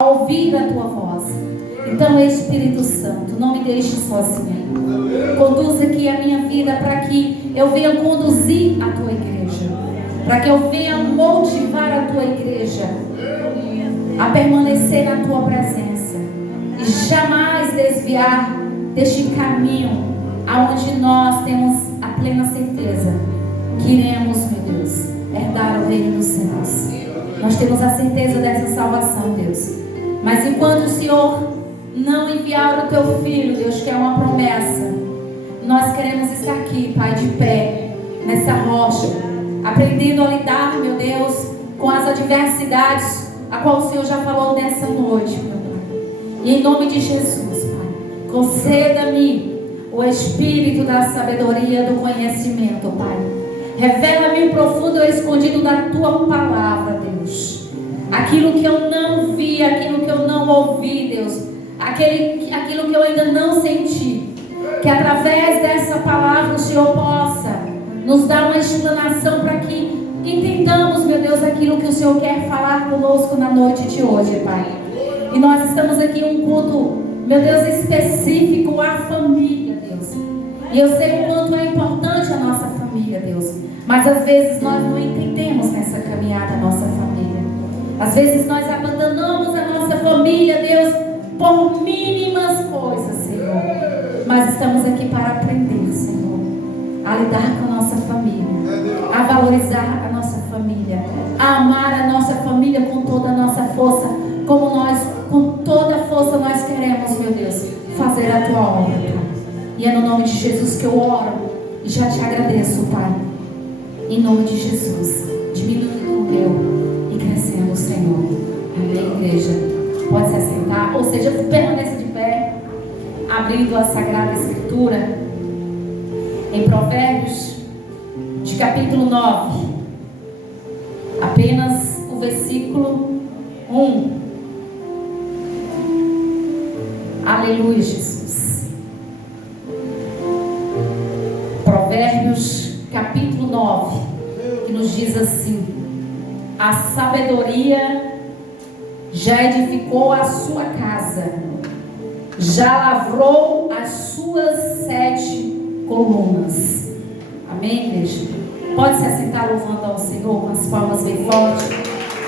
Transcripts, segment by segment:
ouvir a tua voz. Então, Espírito Santo, não me deixe sozinha. Conduz aqui a minha vida para que eu venha conduzir a tua igreja, para que eu venha motivar a tua igreja a permanecer na tua presença e jamais desviar deste caminho aonde nós temos a plena certeza que iremos, meu Deus, herdar o reino dos céus. Nós temos a certeza dessa salvação, Deus. Mas enquanto o Senhor não enviar o teu filho, Deus, que é uma promessa, nós queremos estar aqui, Pai, de pé, nessa rocha, aprendendo a lidar, meu Deus, com as adversidades a qual o Senhor já falou nessa noite, meu Pai. E em nome de Jesus, Pai, conceda-me o espírito da sabedoria, do conhecimento, Pai. Revela-me o profundo e escondido da tua palavra, Deus. Aquilo que eu não vi, aquilo que eu não ouvi, Deus, aquilo que eu ainda não senti, que através dessa palavra o Senhor possa nos dar uma explanação para que entendamos, meu Deus, aquilo que o Senhor quer falar conosco na noite de hoje, Pai. E nós estamos aqui em um culto, meu Deus, específico à família, Deus. E eu sei o quanto é importante a nossa família, Deus. Mas às vezes nós não entendemos nessa caminhada a nossa família. Às vezes nós abandonamos a nossa família, Deus, por mínimas coisas, Senhor. Mas estamos aqui para aprender, Senhor, a lidar com a nossa família, a valorizar a nossa família, a amar a nossa família com toda a nossa força, como nós, com toda a força nós queremos, meu Deus, fazer a tua obra, Pai. E é no nome de Jesus que eu oro e já te agradeço, Pai. Em nome de Jesus, diminuindo o meu e crescendo o Senhor. Amém, igreja? Pode se assentar, ou seja, permaneça de pé, abrindo a Sagrada Escritura em Provérbios, de capítulo 9, apenas o versículo 1. Aleluia, Jesus. Provérbios, capítulo 9, que nos diz assim: a sabedoria já edificou a sua casa, já lavrou as suas 7 colunas. Amém, igreja? Pode se assentar louvando ao Senhor com as palmas bem fortes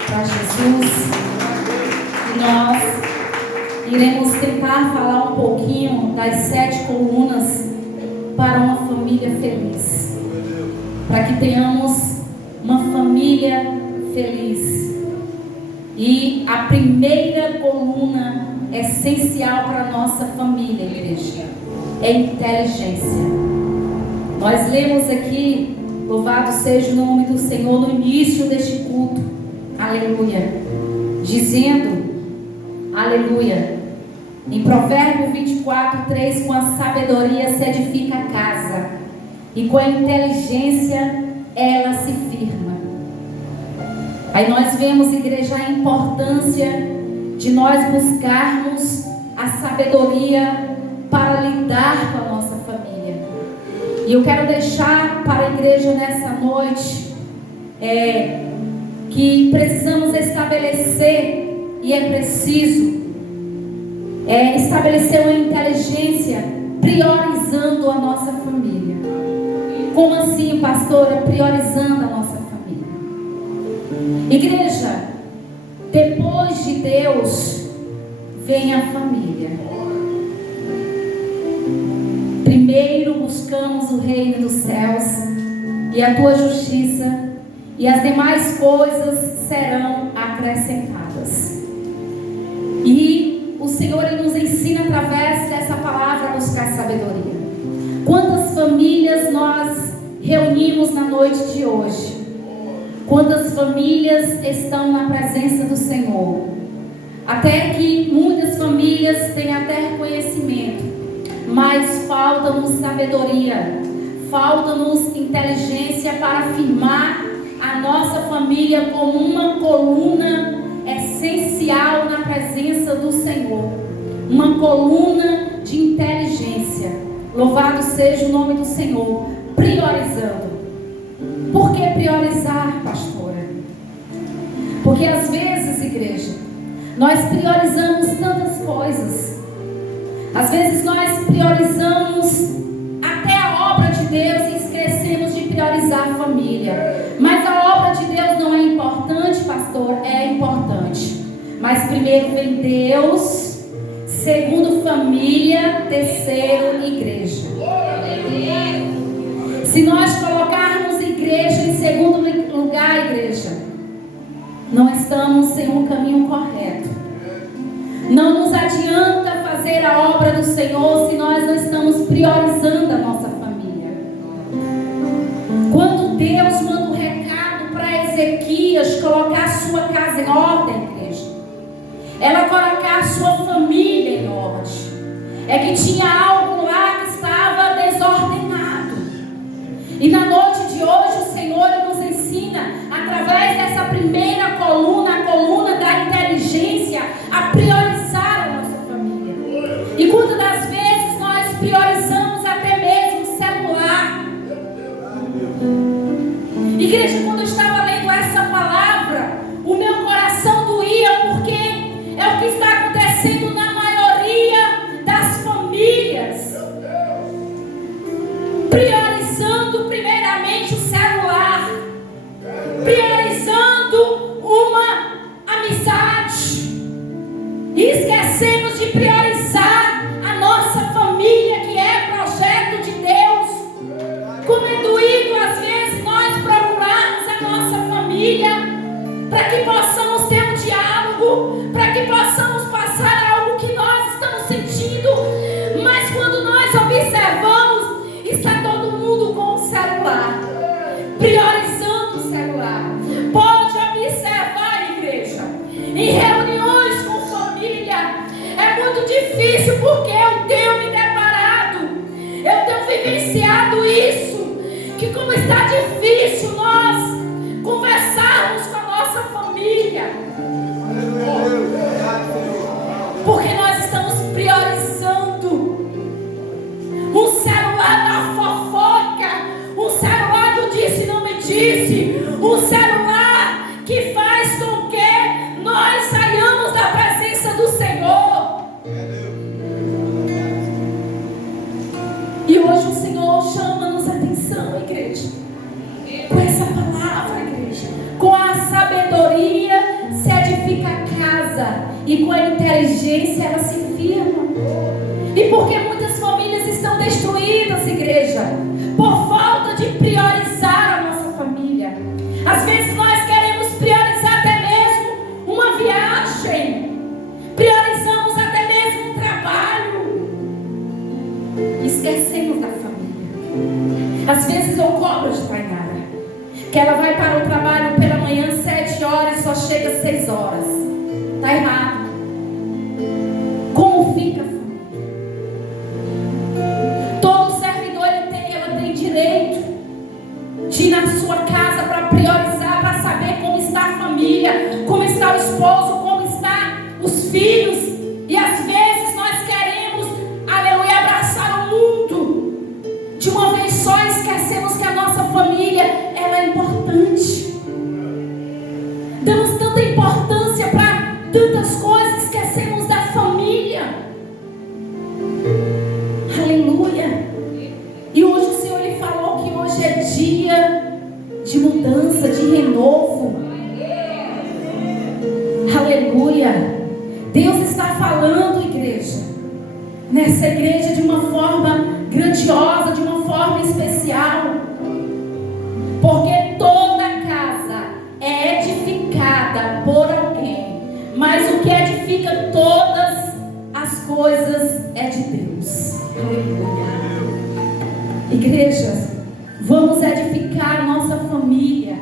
para Jesus. E nós iremos tentar falar um pouquinho das 7 colunas para uma família feliz, para que tenhamos uma família feliz. E a primeira coluna essencial para a nossa família, igreja, é inteligência. Nós lemos aqui, louvado seja o nome do Senhor, no início deste culto, aleluia, dizendo, aleluia, em Provérbio 24:3, com a sabedoria se edifica a casa, e com a inteligência ela se firma. Aí nós vemos, igreja, a importância de nós buscarmos a sabedoria para lidar com a nossa família. E eu quero deixar para a igreja nessa noite que precisamos estabelecer, e é preciso estabelecer uma inteligência priorizando a nossa família. Como assim, pastora? Priorizando a nossa família. Igreja, depois de Deus vem a família. Primeiro buscamos o reino dos céus e a tua justiça, e as demais coisas serão acrescentadas. E o Senhor, Ele nos ensina através dessa palavra a buscar sabedoria. Quantas famílias nós reunimos na noite de hoje? Quantas famílias estão na presença do Senhor? Até que muitas famílias têm até conhecimento, mas falta-nos sabedoria, falta-nos inteligência para afirmar a nossa família como uma coluna essencial na presença do Senhor, uma coluna de inteligência. Louvado seja o nome do Senhor. Priorizando. Por que priorizar, pastora? Porque às vezes, igreja, Nós priorizamos tantas coisas. Às vezes nós priorizamos até a obra de Deus e esquecemos de priorizar a família. Mas a obra de Deus não é importante, pastor? É importante. Mas primeiro vem Deus, segundo família, terceiro igreja. Se nós colocarmos igreja em segundo lugar, igreja, não estamos em um caminho correto. Não nos adianta fazer a obra do Senhor se nós não estamos priorizando a nossa família. Quando Deus manda um recado para Ezequias colocar a sua casa em ordem, igreja, ela colocar a sua família em ordem, é que tinha algo lá que estava desordenado. E na noite de hoje o Senhor nos ensina, através dessa primeira coluna, a coluna da inteligência, a priorizar a nossa família. E quantas das vezes nós priorizamos até mesmo o celular? Igreja, quando eu estava lendo essa palavra, o meu coração doía, porque é o que está acontecendo na maioria das famílias. Priorizando primeiramente o celular, priorizando uma amizade, e esquecemos de priorizar a nossa família, que é projeto de Deus. Como é doído às vezes nós procurarmos a nossa família para que possamos ter um diálogo, para que possamos passar algo que nós estamos sentindo, mas quando nós observamos, está todo mundo com o celular, priorizando o celular. Pode observar, igreja, em reuniões com família, é muito difícil, porque eu tenho me deparado, eu tenho vivenciado isso, que como está difícil nós conversarmos com a nossa família, porque nós estamos priorizando um celular da fofoca, um celular do disse e não me disse, um celular que faz com que nós saiamos da presença do Senhor. E hoje o Senhor chama-nos a atenção, igreja, com essa palavra, igreja. Com a sabedoria se edifica a casa, e com a inteligência ela se firma. E porque muitas famílias estão destruídas, igreja, por falta de priorizar a nossa família. Às vezes nós queremos priorizar até mesmo uma viagem, priorizamos até mesmo um trabalho, esquecemos da família. Às vezes eu cobro de Tainara, que ela vai para o trabalho pela manhã 7 horas e só chega às 6 horas. Está errado. Como fica a família? Todo servidor ela tem direito de ir na sua casa para priorizar, para saber como está a família, como está o esposo, como está os filhos. E às vezes nós queremos, aleluia, abraçar o mundo de uma vez só, e esquecemos que a nossa família, ela é importante. Damos tanta importância para tantas coisas, esquecemos da família. Aleluia. E hoje o Senhor lhe falou que hoje é dia de mudança, de renovo. Aleluia. Deus está falando, igreja, nessa igreja de uma forma grandiosa, de uma forma especial. Porque toda casa é edificada por alguém, mas o que edifica todas as coisas é de Deus. Igreja, vamos edificar a nossa família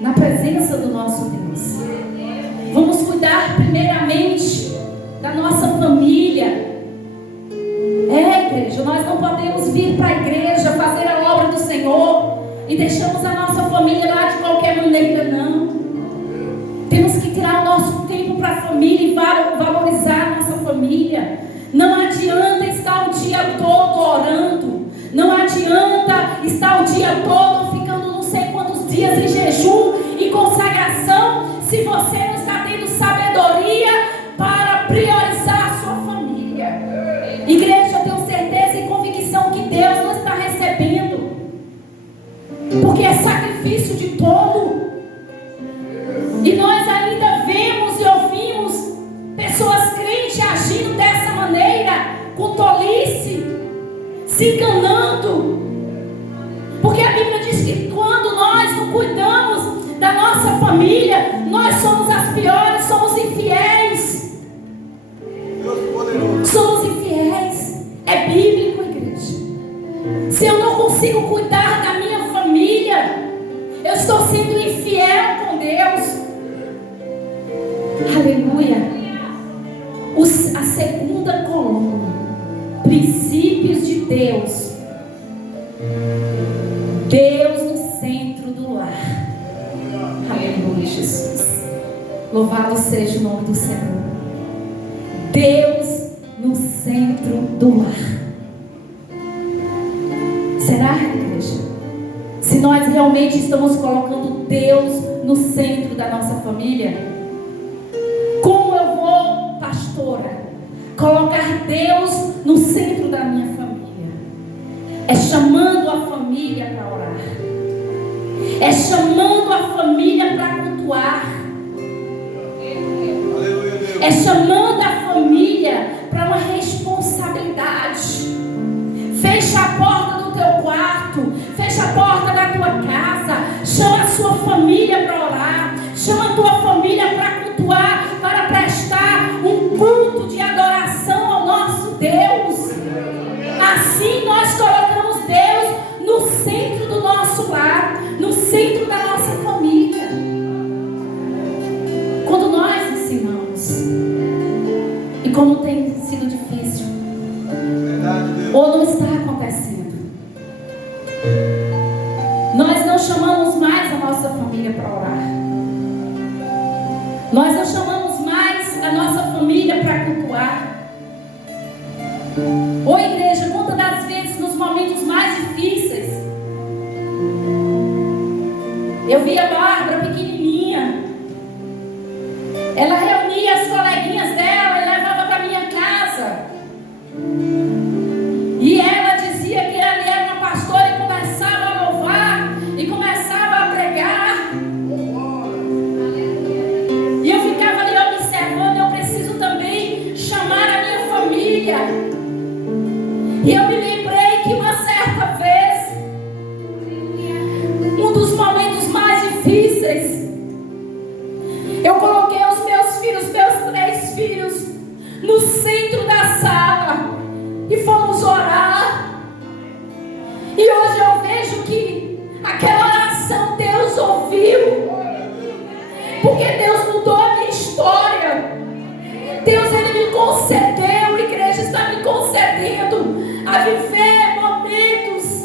na presença do nosso Deus. Vamos cuidar primeiramente da nossa família. Igreja, nós não podemos vir para a igreja fazer a obra do Senhor e deixamos a nossa família lá de qualquer maneira, não. Temos que tirar o nosso tempo para a família e valorizar a nossa família. Não adianta estar o dia todo orando, não adianta estar o dia todo ficando não sei quantos dias em jejum e consagração, se você não está tendo sabedoria se enganando. Porque a Bíblia diz que quando nós não cuidamos da nossa família, nós somos as piores, somos infiéis. Somos infiéis. É bíblico, igreja. Se eu não consigo cuidar da minha família, eu estou sendo infiel com Deus. Aleluia. A segunda coluna, princípios de Deus. Deus no centro do lar. Aleluia, Jesus. Louvado seja o nome do Senhor. Deus no centro do lar. Será, igreja? Se nós realmente estamos colocando Deus no centro da nossa família, como eu vou, pastora, colocar Deus no centro da minha família? É chamando a família para orar. É chamando a família para cultuar. É chamando a família para uma responsabilidade. Fecha a porta do teu quarto. Fecha a porta da tua casa. Chama a sua família para orar. Chama a tua família para cultuar, para prestar um culto de adoração ao nosso Deus. Assim nós colocamos Deus no centro do nosso lar, no centro da nossa família. Quando nós ensinamos, e como tem sido difícil, ou não está acontecendo, nós não chamamos mais a nossa família para orar. Nós não chamamos mais a nossa família para cultuar. Ô igreja, quantas das vezes nos momentos mais difíceis eu vi a Bárbara pequenininha, ela reunia as coleguinhas dela e levava para minha casa, e ela dizia que ali era uma pastora e começava a louvar e começava a pregar, e eu ficava ali observando. Eu preciso também chamar a minha família. E eu me lembrei que uma certa vez, um dos momentos mais difíceis, eu coloquei os meus filhos, meus 3 filhos, no centro da sala e fomos orar. E hoje eu vejo que aquela oração Deus ouviu, porque Deus mudou a minha história. Deus, Ele me concedeu, a igreja está me concedendo a viver momentos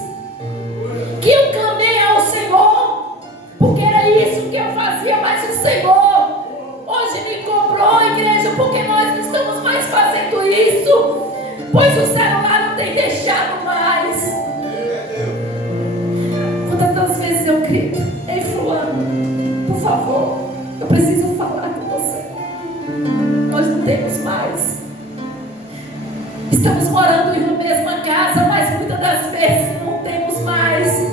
que eu clamei ao Senhor, porque era isso que eu fazia, mas o Senhor hoje me cobrou, igreja, porque nós não estamos mais fazendo isso, pois o celular não tem deixado mais. Quantas das vezes eu grito: ei fulano, por favor, eu preciso falar com você. Nós não temos mais. Estamos morando em uma mesma casa, mas muitas das vezes não temos mais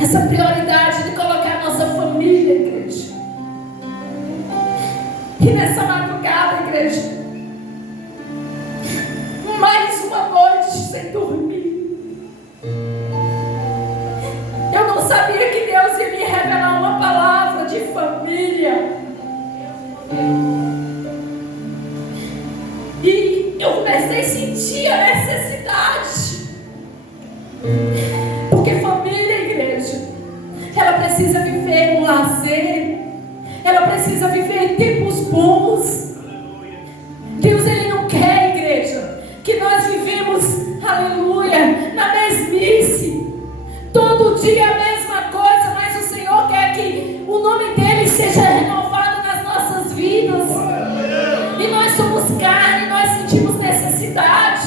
essa prioridade de colocar a nossa família, igreja. E nessa madrugada, igreja, mais uma noite sem dormir, eu não sabia que Deus ia me revelar uma palavra de família. E eu comecei a sentir a necessidade, porque família, igreja, ela precisa viver um lazer, ela precisa viver em tempos bons. Deus, Ele não quer, igreja, que nós vivemos, aleluia, na mesmice, todo dia a mesma coisa, mas o Senhor quer que o nome dEle seja renovado nas nossas vidas. E nós somos carne, nós sentimos necessidade.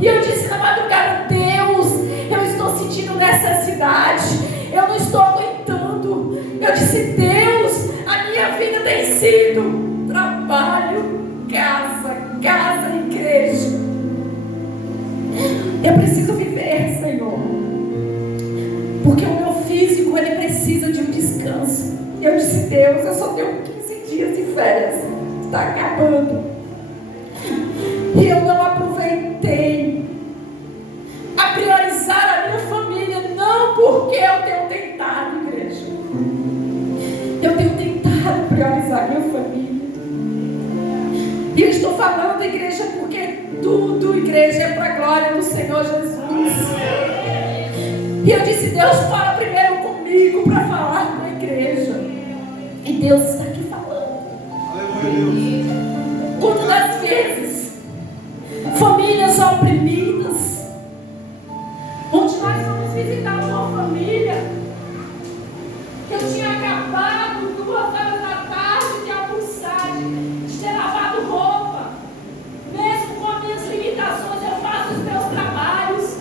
E eu disse na madrugada: Deus, eu estou sentindo necessidade, eu não estou aguentando. Eu disse: Deus, a minha vida tem sido trabalho, casa, igreja. Eu preciso viver, Senhor, porque o meu físico, ele precisa de um descanso. E eu disse: Deus, eu só tenho 15 dias de férias, está acabando. E eu não aproveitei. E eu estou falando, igreja, porque tudo, igreja, é para a glória do Senhor Jesus. E eu disse: Deus, fala primeiro comigo para falar com a igreja. E Deus está aqui falando. Quantas das vezes famílias oprimidas, onde nós fomos visitar uma família, eu tinha acabado 2 horas da tarde de almoçar, de ter lavado roupa, mesmo com as minhas limitações, eu faço os meus trabalhos.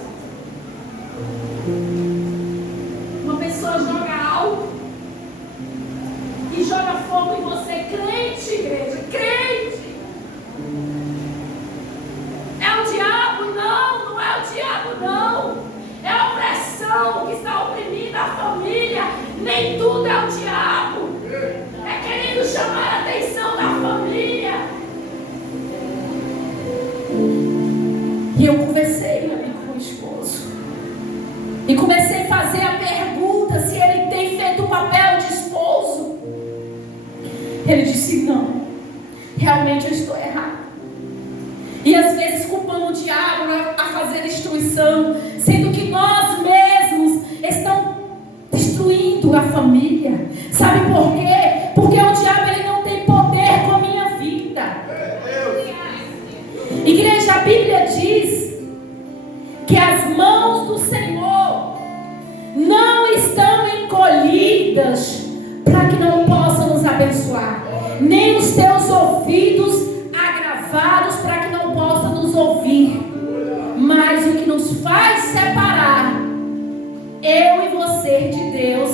Uma pessoa joga álcool e joga fogo em você, crente, igreja, crente. É o diabo? Não, não é o diabo, não. É a opressão que está oprimindo a família. Nem tudo é o diabo. É querendo chamar a atenção da família. E eu conversei com o esposo. E comecei a fazer a pergunta se ele tem feito o papel de esposo. Ele disse: não, realmente eu estou errado. E às vezes culpamos o diabo a fazer destruição, sendo que nós mesmos estamos destruindo a família. Sabe por quê? Porque o diabo ele não tem poder com a minha vida. Igreja, a Bíblia diz que as mãos do Senhor não estão encolhidas para que não possam nos abençoar, nem os teus ouvidos agravados para que não possam nos ouvir. Mas o que nos faz separar, eu e você, de Deus,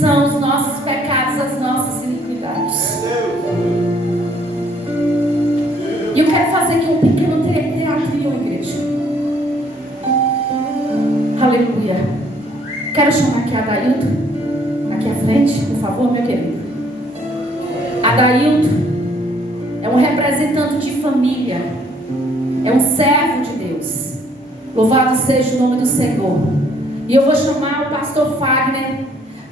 são os nossos pecados, as nossas iniquidades. E eu quero fazer aqui um pequeno teatrinho, igreja. Aleluia. Quero chamar aqui a Adailton aqui à frente, por favor, meu querido. Adailton é um representante de família, é um servo de Deus. Louvado seja o nome do Senhor. E eu vou chamar o pastor Fagner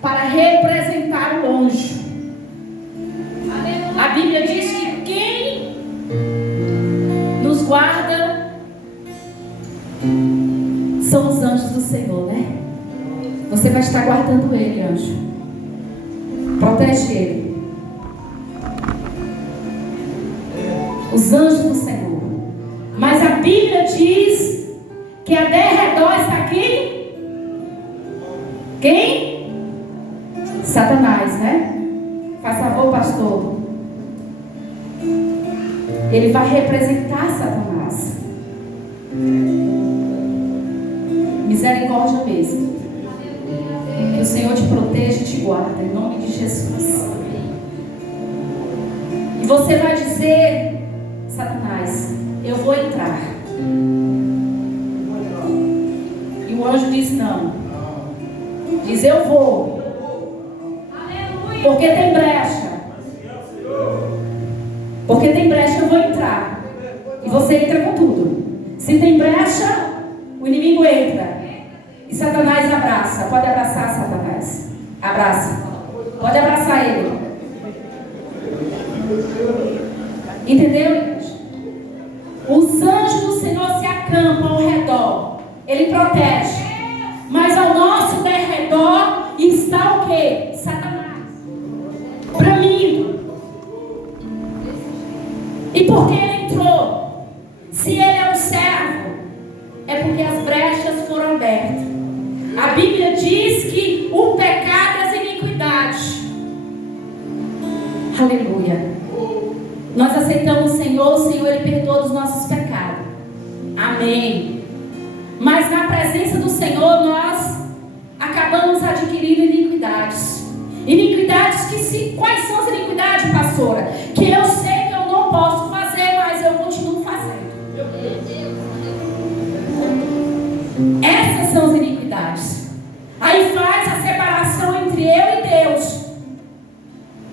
para representar o anjo. A Bíblia diz que quem nos guarda são os anjos do Senhor, né? Você vai estar guardando ele, anjo. Protege ele. Os anjos do Senhor. Mas a Bíblia diz que a derredor está aqui. Quem? Satanás, né? Faz favor, pastor. Ele vai representar Satanás. Misericórdia mesmo. Que o Senhor te proteja e te guarda, em nome de Jesus. E você vai dizer: Satanás, eu vou entrar. E o anjo diz: não. Diz: eu vou. Porque tem brecha. Porque tem brecha, eu vou entrar. E você entra com tudo. Se tem brecha, o inimigo entra. E Satanás abraça. Pode abraçar, Satanás. Abraça. Pode abraçar ele. Entendeu? Os anjos do Senhor se acampam ao redor. Ele protege. Mas ao nosso derredor está o quê? Satanás. Bramindo. E por que ele entrou? Se ele é um servo, é porque as brechas foram abertas. A Bíblia diz que o pecado é as iniquidades. Aleluia. Nós aceitamos o Senhor ele perdoa dos nossos pecados. Amém. Mas na presença do Senhor nós acabamos adquirindo iniquidades. Iniquidades quais são as iniquidades, pastora? Que eu sei que eu não posso fazer, mas eu continuo fazendo. Essas são as iniquidades. Aí faz a separação entre eu e Deus,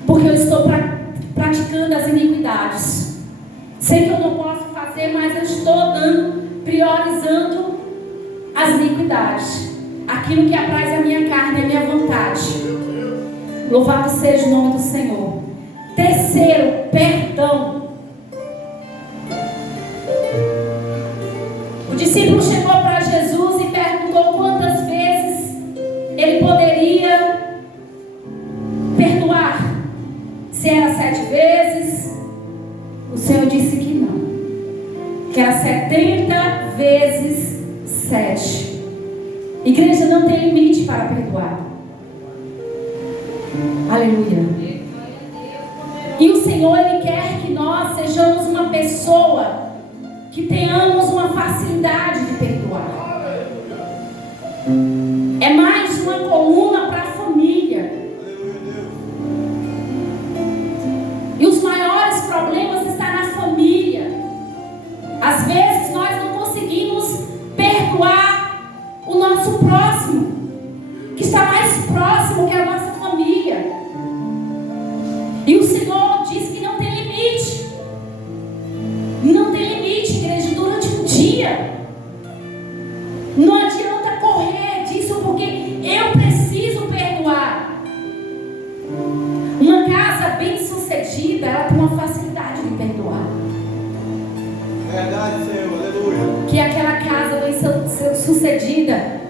porque eu estou praticando as iniquidades. Sei que eu não posso fazer, mas eu estou priorizando as iniquidades, aquilo que apraz a minha carne, a minha vontade. Louvado seja o nome do Senhor. Terceiro, perdão. disse que não. Que era 70 vezes 7. Igreja, não tem limite para perdoar. Aleluia. E o Senhor, Ele quer que nós sejamos uma pessoa que tenhamos uma facilidade de perdoar. É mais uma coluna para a família. E os maiores problemas estão na família. Às vezes nós não conseguimos perdoar o nosso próximo, que está mais próximo que a nossa família. E o Senhor diz que não tem limite. Não tem limite, igreja, durante um dia. Não adianta correr disso, porque eu preciso perdoar. Uma casa bem sucedida, ela tem uma facilidade de perdoar. Verdade, Senhor, aleluia. Que aquela casa bem sucedida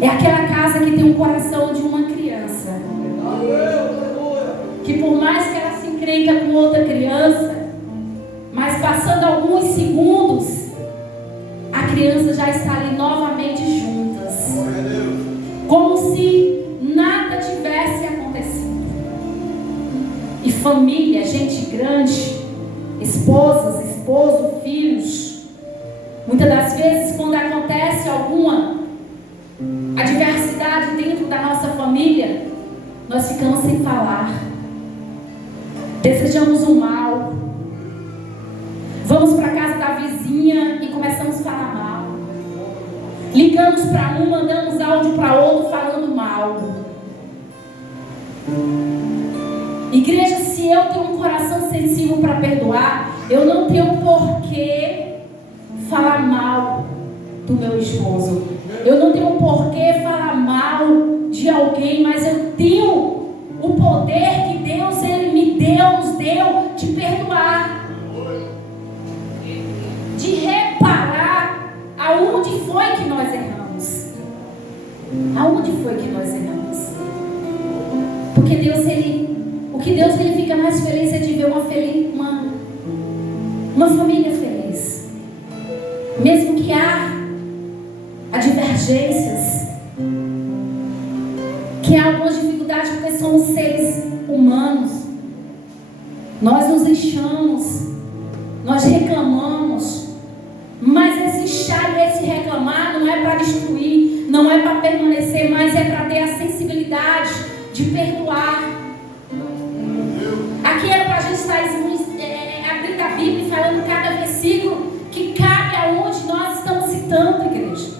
é aquela casa que tem um coração de uma criança. Que por mais que ela se encrenca com outra criança, mas passando alguns segundos, a criança já está ali novamente juntas. Como se nada tivesse acontecido. E família, gente grande, esposas, esposo, filhos. Muitas das vezes, quando acontece alguma adversidade dentro da nossa família, nós ficamos sem falar. Desejamos o mal. Vamos para a casa da vizinha e começamos a falar mal. Ligamos para um, mandamos áudio para outro falando mal. Igreja, se eu tenho um coração sensível para perdoar, eu não tenho porquê falar mal do meu esposo. Eu não tenho porquê falar mal de alguém, mas eu tenho o poder que Deus, Ele me deu, nos deu, de perdoar. De reparar aonde foi que nós erramos. Aonde foi que nós erramos. Porque Deus, o que Deus ele fica mais feliz é de ver uma família feliz. Mesmo que há divergências, que há algumas dificuldades, porque somos seres humanos. Nós nos lixamos, nós reclamamos, mas esse chá e esse reclamar não é para destruir, não é para permanecer, mas é para ter a sensibilidade de perdoar. Aqui é para a gente estar abrindo a Bíblia e falando cada versículo que cabe aonde nós estamos citando, igreja.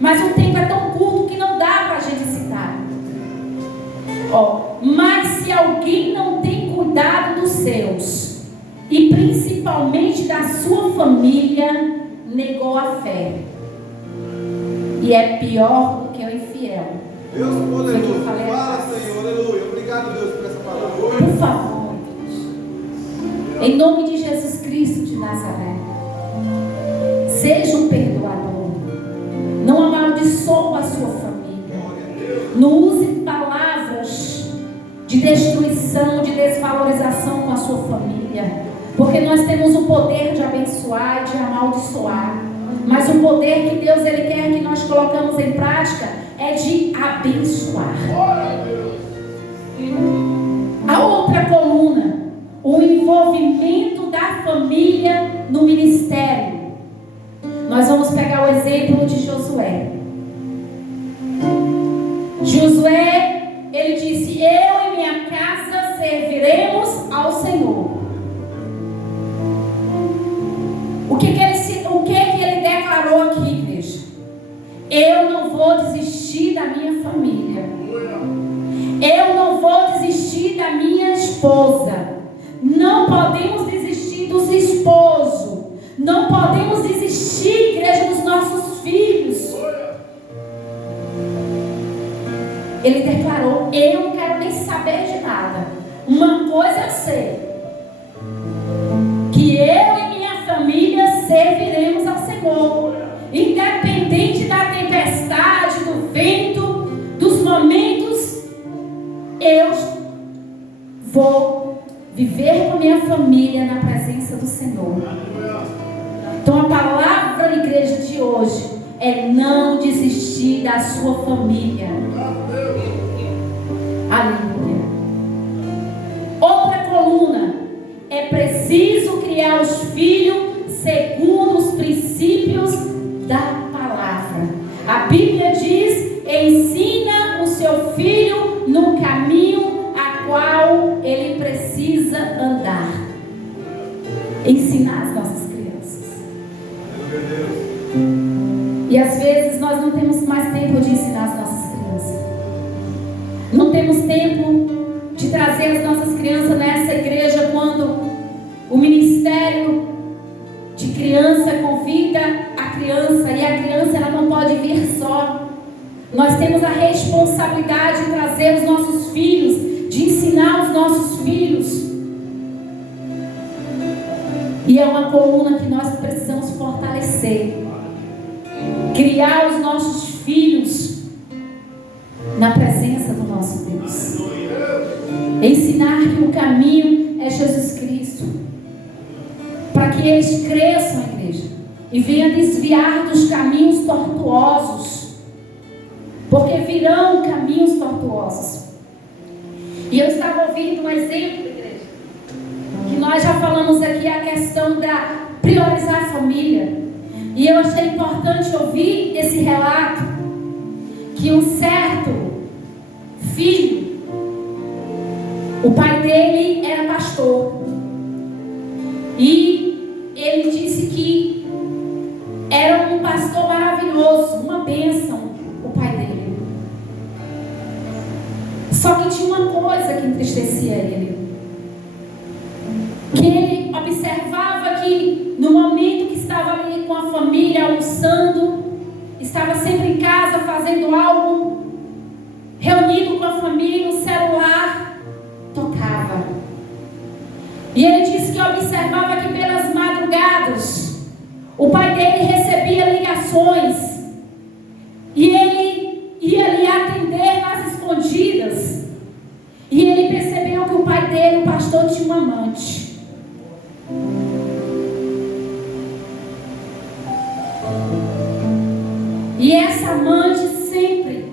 Mas o tempo é tão curto que não dá para a gente citar. Mas se alguém não tem cuidado dos seus, e principalmente da sua família, negou a fé. E é pior do que o infiel. Deus poderoso, fala, Senhor, aleluia. Obrigado, Deus, por essa palavra. Por favor, Deus. Em nome de Jesus Cristo de Nazaré, seja um perdoador. Não amaldiçoa a sua família. Não use palavras de destruição, de desvalorização com a sua família. Porque nós temos o poder de abençoar e de amaldiçoar. Mas o poder que Deus ele quer que nós colocamos em prática é de abençoar. A outra coluna, o envolvimento da família no ministério. Nós vamos pegar o exemplo de Josué. Josué, ele disse: eu e minha casa serviremos ao Senhor. O que ele declarou aqui, igreja? Eu não vou desistir da minha família. Eu não vou desistir da minha esposa. Não podemos desistir dos esposos. Não podemos desistir, igreja, dos nossos filhos. Ele declarou: eu não quero nem saber de nada. Uma coisa eu sei, que eu e minha família serviremos ao Senhor. Independente da tempestade, do vento, dos momentos, eu vou viver com minha família na presença Senhor. Então a palavra da igreja de hoje é não desistir da sua família. Aleluia. Outra coluna: é preciso criar os filhos segundo os princípios da palavra. A Bíblia diz: ensina o seu filho no caminho a qual ele precisa andar. Ensinar as nossas crianças. E às vezes nós não temos mais tempo de ensinar as nossas crianças. Não temos tempo de trazer as nossas crianças nessa igreja quando o ministério de criança convida a criança, e a criança ela não pode vir só. Nós temos a responsabilidade de trazer os nossos filhos, de ensinar os nossos filhos. E é uma coluna que nós precisamos fortalecer. Criar os nossos filhos na presença do nosso Deus. Ensinar que o caminho é Jesus Cristo. Para que eles cresçam, igreja, e venham desviar dos caminhos tortuosos. Porque virão caminhos tortuosos. E eu estava ouvindo um exemplo, igreja, que nós já falamos aqui, a questão da priorizar a família. E eu achei importante ouvir esse relato, que um certo filho, o pai dele era pastor, e ele disse que era um pastor maravilhoso, uma bênção, o pai dele. Só que tinha uma coisa que entristecia ele, que ele observava que no momento que estava ali com a família almoçando, estava sempre em casa fazendo algo, reunido com a família, o celular tocava. E ele disse que observava que pelas madrugadas o pai dele recebia ligações e ele ia lhe atender nas escondidas. E ele percebeu que o pai dele, o pastor, tinha um amante. E essa amante sempre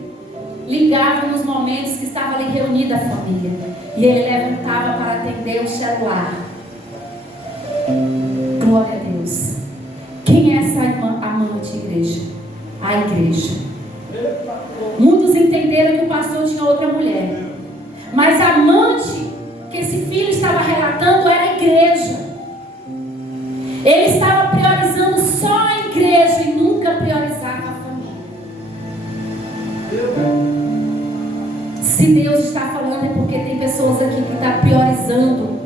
ligava nos momentos que estava ali reunida a família. E ele levantava para atender o celular. Glória a Deus. Quem é essa amante, igreja? A igreja. Muitos entenderam que o pastor tinha outra mulher. Mas a amante que esse filho estava relatando era a igreja. Ele estava priorizando só a igreja e nunca priorizava a família. Se Deus está falando é porque tem pessoas aqui que estão priorizando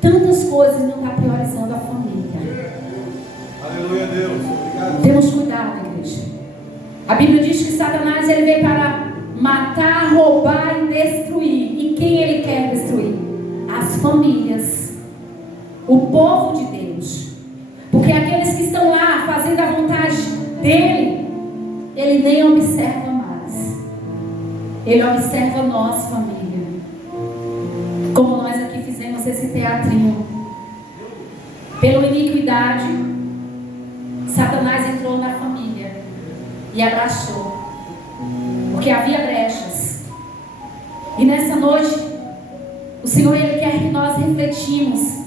tantas coisas e não está priorizando a família. Aleluia, Deus. Obrigado. Temos cuidado, igreja. A Bíblia diz que Satanás ele veio para matar, roubar e destruir. E quem ele quer destruir? As famílias, o povo de Deus. Porque aqueles que estão lá fazendo a vontade dele, ele nem observa mais. Ele observa nós, família. Como nós aqui fizemos esse teatrinho. Pela iniquidade, Satanás entrou na família e abraçou. Porque havia brechas. E nessa noite, o Senhor ele quer que nós refletimos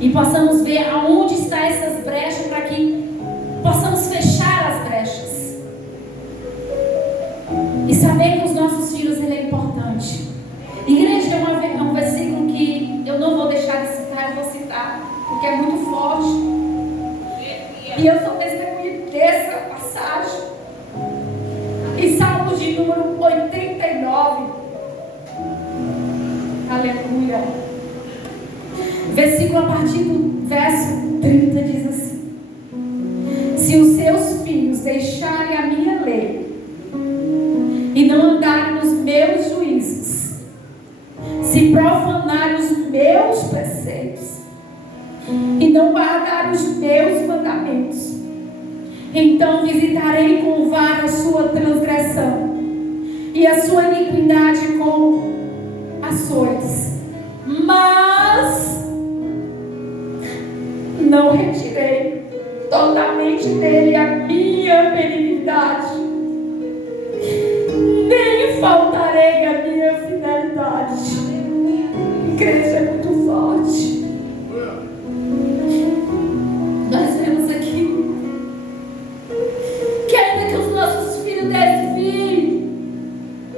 e possamos ver aonde estão essas brechas, para que possamos fechar as brechas e saber que os nossos filhos ele é importante. Igreja é um versículo que eu não vou deixar de citar, eu vou citar porque é muito forte e eu sou testemunha dessa passagem em Salmos de número 89. Aleluia. Versículo a partir do verso 30 diz assim: se os seus filhos deixarem a minha lei e não andarem nos meus juízos, se profanarem os meus preceitos e não guardarem os meus mandamentos, então visitarei com vara a sua transgressão e a sua iniquidade com açoites. Mas não retirei totalmente dele a minha benignidade, nem faltarei a minha fidelidade. Igreja é muito forte. Nós vemos aqui que ainda que os nossos filhos desviem,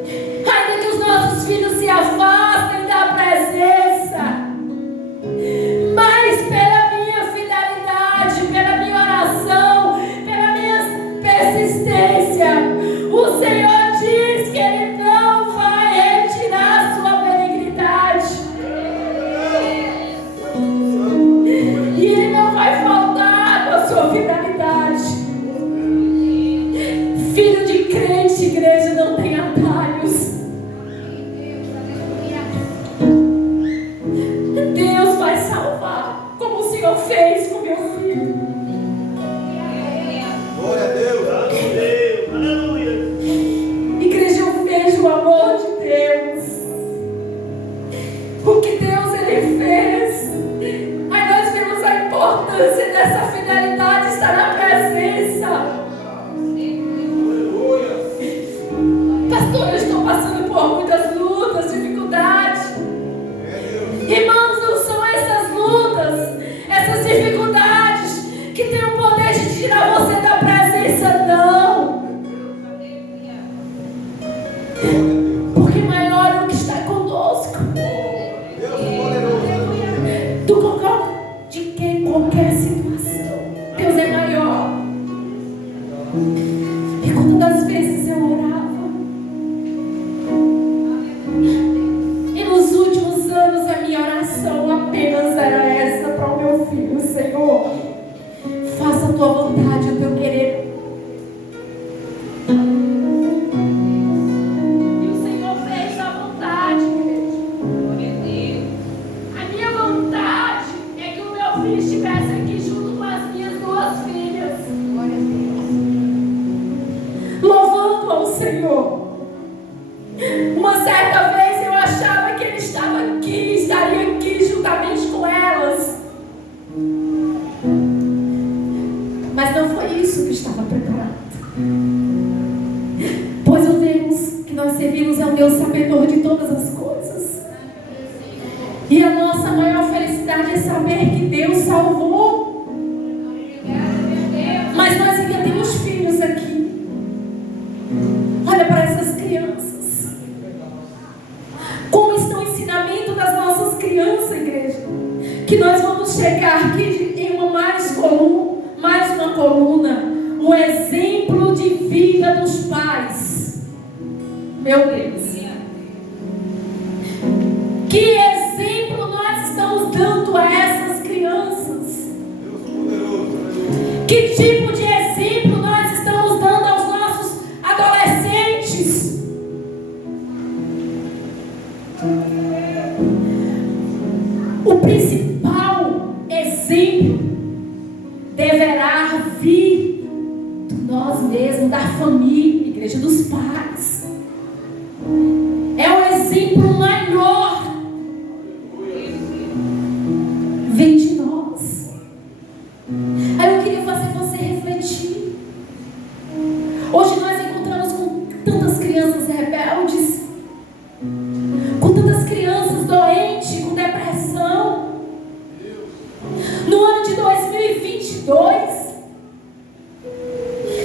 ainda que os nossos filhos se afastem da presença, mas pela minha fidelidade, pela minha oração, pela minha persistência, o Senhor diz que Ele não vai retirar sua benignidade. E Ele não vai faltar com a sua fidelidade. Filho de crente, igreja, não tem atalhos. Deus vai salvar, como o Senhor fez com meu filho. Glória a Deus. Aleluia. Igreja, eu vejo o amor de Deus. O que Deus Ele fez. Aí nós vemos a importância dessa fidelidade estar na presença. Pastor, eu estou passando por muitas lutas, dificuldades. Irmãos, não são essas lutas, essas dificuldades que têm o poder de tirar você da presença, não. Porque maior é o que está conosco do que qualquer situação. Deus é maior. E quando das vezes eu orava, e nos últimos anos a minha oração apenas era essa para o meu filho: Senhor, faça a tua vontade, o teu querer. E o Senhor fez a vontade, igreja. A minha vontade é que o meu filho estivesse aqui junto com as minhas duas filhas, louvando ao Senhor. Uma certa vez eu achava que ele estava aqui, estaria aqui juntamente com elas, mas não foi isso que estava preparado. Pois ouvimos que nós servimos ao Deus sabedor de todas as coisas, e a nossa maior felicidade é saber que Deus salvou. Mas nós ainda temos filhos aqui. Olha para essas crianças. Como está o ensinamento das nossas crianças, igreja? Que nós vamos chegar aqui em mais uma coluna, um exemplo de vida dos pais. Meu Deus. Que exemplo nós estamos dando a essas crianças? Que tipo de exemplo nós estamos dando aos nossos adolescentes? O principal exemplo deverá vir de nós mesmos, da família, igreja, dos pais. É o exemplo maior. Vem de nós. Aí eu queria fazer você refletir. Hoje nós encontramos com tantas crianças rebeldes, com tantas crianças doentes, com depressão. No ano de 2022,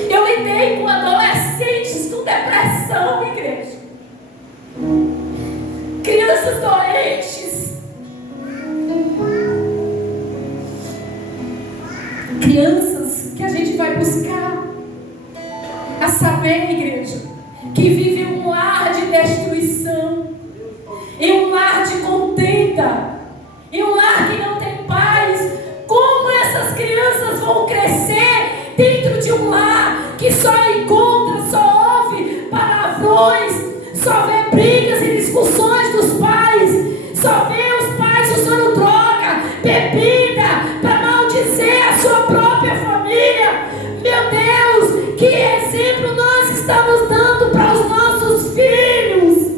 eu lidei com adolescentes com depressão, igreja. Crianças doentes. Crianças que a gente vai buscar a saber, igreja, que vivem um lar de destruição, em um lar de contenda, em um lar que não tem paz. Como essas crianças vão crescer dentro de um lar que só encontra, só ouve palavrões, só vê brigas e discussões dos pais, só vê os pais usando droga, bebida, para maldizer a sua própria família? Meu Deus, que exemplo nós estamos dando para os nossos filhos?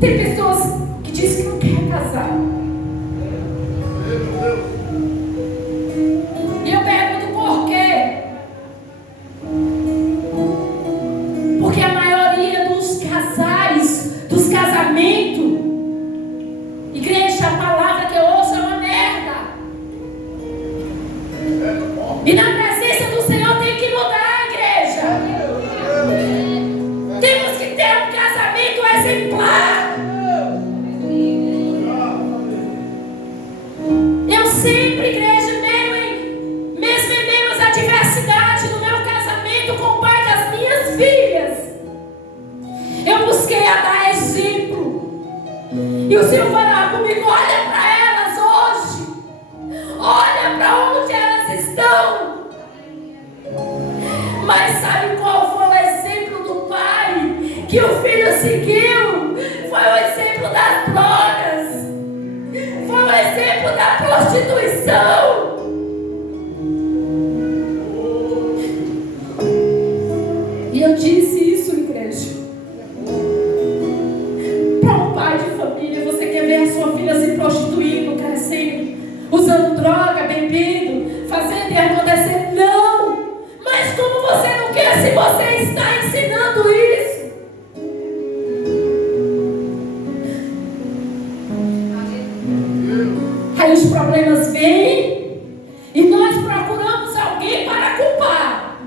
Tem pessoas que dizem que não quer casar, Igreja, a palavra que eu ouço é uma merda. E na presença do Senhor tem que mudar, igreja. Temos que ter um casamento exemplar. Eu sempre, igreja, mesmo em meio às adversidades do meu casamento com o pai das minhas filhas, eu busquei a dar exemplo. E o Senhor falava comigo: olha para elas hoje, olha para onde elas estão. Mas sabe qual foi o exemplo do pai que o filho seguiu? Foi o exemplo das drogas, foi o exemplo da prostituição. E eu disse isso, igreja, para um pai de família. Você quer ver a sua filha se prostituindo, crescendo, usando droga, bebendo, fazendo e acontecer? Não! Mas como você não quer se você está ensinando isso? Aí os problemas vêm e nós procuramos alguém para culpar.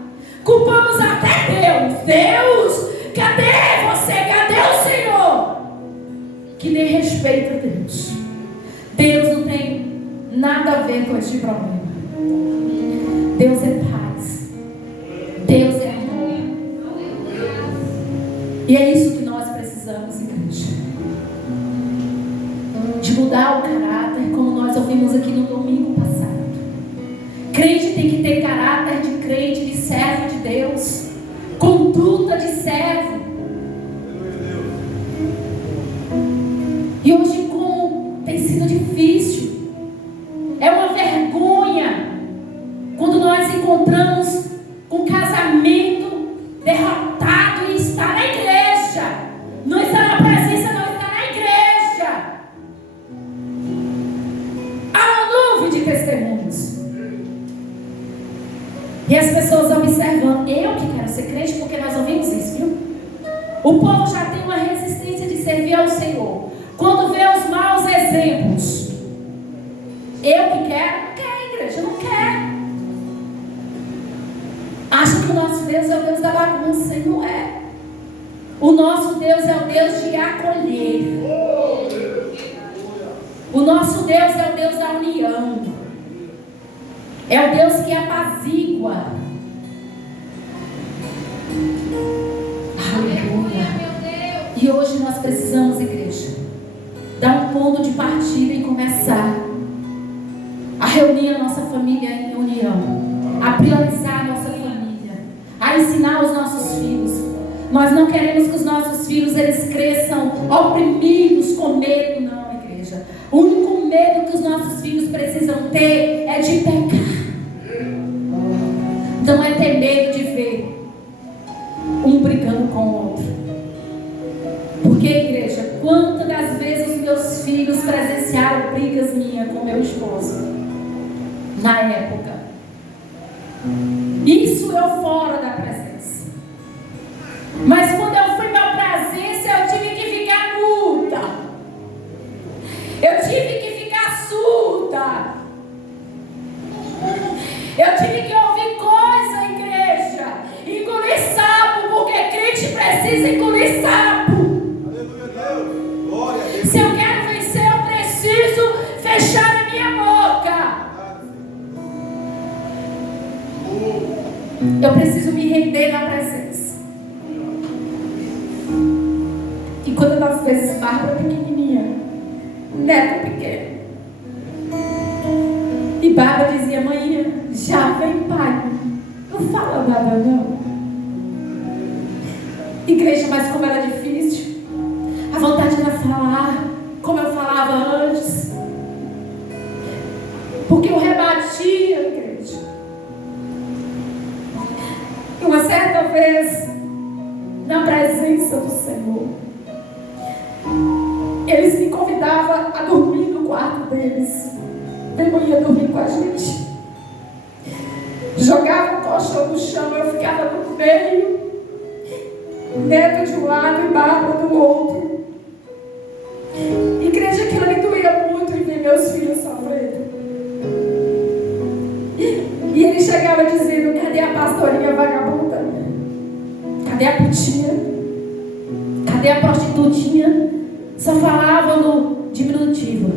Culpamos até Deus. Deus, cadê você? Cadê o Senhor? Que nem respeita Deus. Deus não tem nada a ver com este problema. Deus é paz. Deus é amor. E é isso que nós precisamos, igreja. De mudar o caráter, como nós ouvimos aqui no domingo passado. Crente tem que ter caráter de crente, de servo de Deus, conduta de servo. E hoje, como tem sido difícil, é uma vergonha quando nós encontramos um casamento derrotado e está na igreja, não está na presença, não está na igreja. Há uma nuvem de testemunhos. E as pessoas observando. Eu que quero ser crente, porque nós ouvimos isso, viu? O povo já tem uma resistência de servir ao Senhor. Quando vê os maus exemplos, eu que quero, não quer, igreja, não quer. Acha que o nosso Deus é o Deus da bagunça, e não é. O nosso Deus é o Deus de acolher. O nosso Deus é o Deus da união. É o Deus que apazigua. Aleluia. E hoje nós precisamos, igreja, dar um ponto de partida e começar a reunir a nossa família em união, a priorizar a nossa família, a ensinar os nossos filhos. Nós não queremos que os nossos filhos eles cresçam oprimidos com medo, não, igreja. O único medo que os nossos filhos precisam ter é de pecar. Não é ter medo de ver um brigando com o outro. Porque, igreja, quantas das vezes os meus filhos presenciaram brigas minhas com meu esposo na época? Isso eu fora da presença. Mas quando eu fui para a presença, eu tive que ficar muda. Eu tive que ficar surda. Eu tive que ouvir coisa, igreja. Engolir sapo, porque crente precisa engolir sapo. Aleluia, Deus. Glória a Deus. Se eu quero vencer, eu preciso fechar a minha boca. Eu preciso me render na presença. E quando das vezes Bárbara pequenininha, neto pequeno, e Bárbara dizia: mãe, já vem pai, não fala nada não. Igreja, mas como era difícil, a vontade era falar como eu falava antes, porque eu rebatia, igreja. E uma certa vez, na presença do Senhor, eles me convidavam a dormir no quarto deles. Eu ia dormir com a gente. Jogava o colchão no chão, eu ficava no meio, Neto de um lado e Bárbara do outro. Igreja, aquilo ali doía usando diminutivo.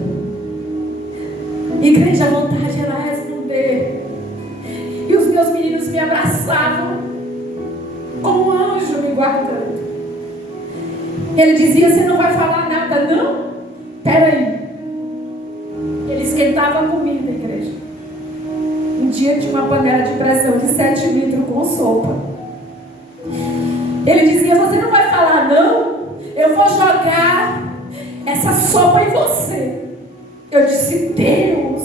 Igreja, a vontade era responder. E os meus meninos me abraçavam como um anjo me guardando. Ele dizia: você não vai falar nada, não? Peraí. Ele esquentava a comida, igreja. Um dia tinha uma panela de pressão de 7 litros com sopa. Ele dizia: você não vai falar, não? Eu vou jogar essa sopa em você. Eu disse: Deus,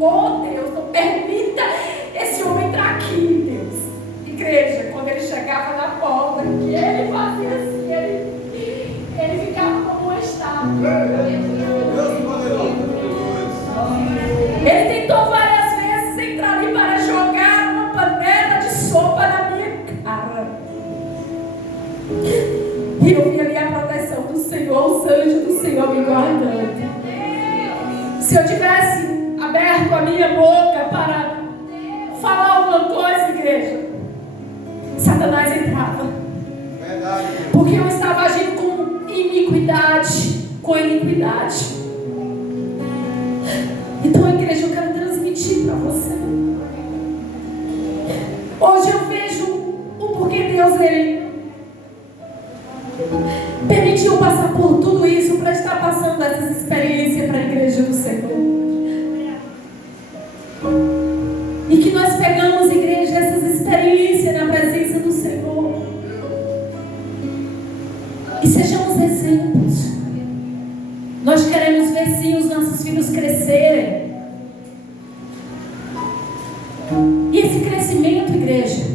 oh Deus, não permita esse homem entrar aqui, Deus. Igreja, quando ele chegava na porta, que ele fazia assim, ele ficava como uma estátua. Ele tentou várias vezes entrar ali para jogar uma panela de sopa na minha cara. E eu vi ali a proteção do Senhor, os anjos do Senhor me guardando. Se eu tivesse aberto a minha boca para falar alguma coisa, igreja, Satanás entrava. Porque eu estava agindo com iniquidade. Então, igreja, eu quero transmitir para você. Hoje eu vejo o porquê Deus, Ele permitiu passar por tudo isso para estar passando essas experiências para a igreja do Senhor. E que nós pegamos, igreja, essas experiências na presença do Senhor e sejamos exemplos. Nós queremos ver sim os nossos filhos crescerem. E esse crescimento, igreja,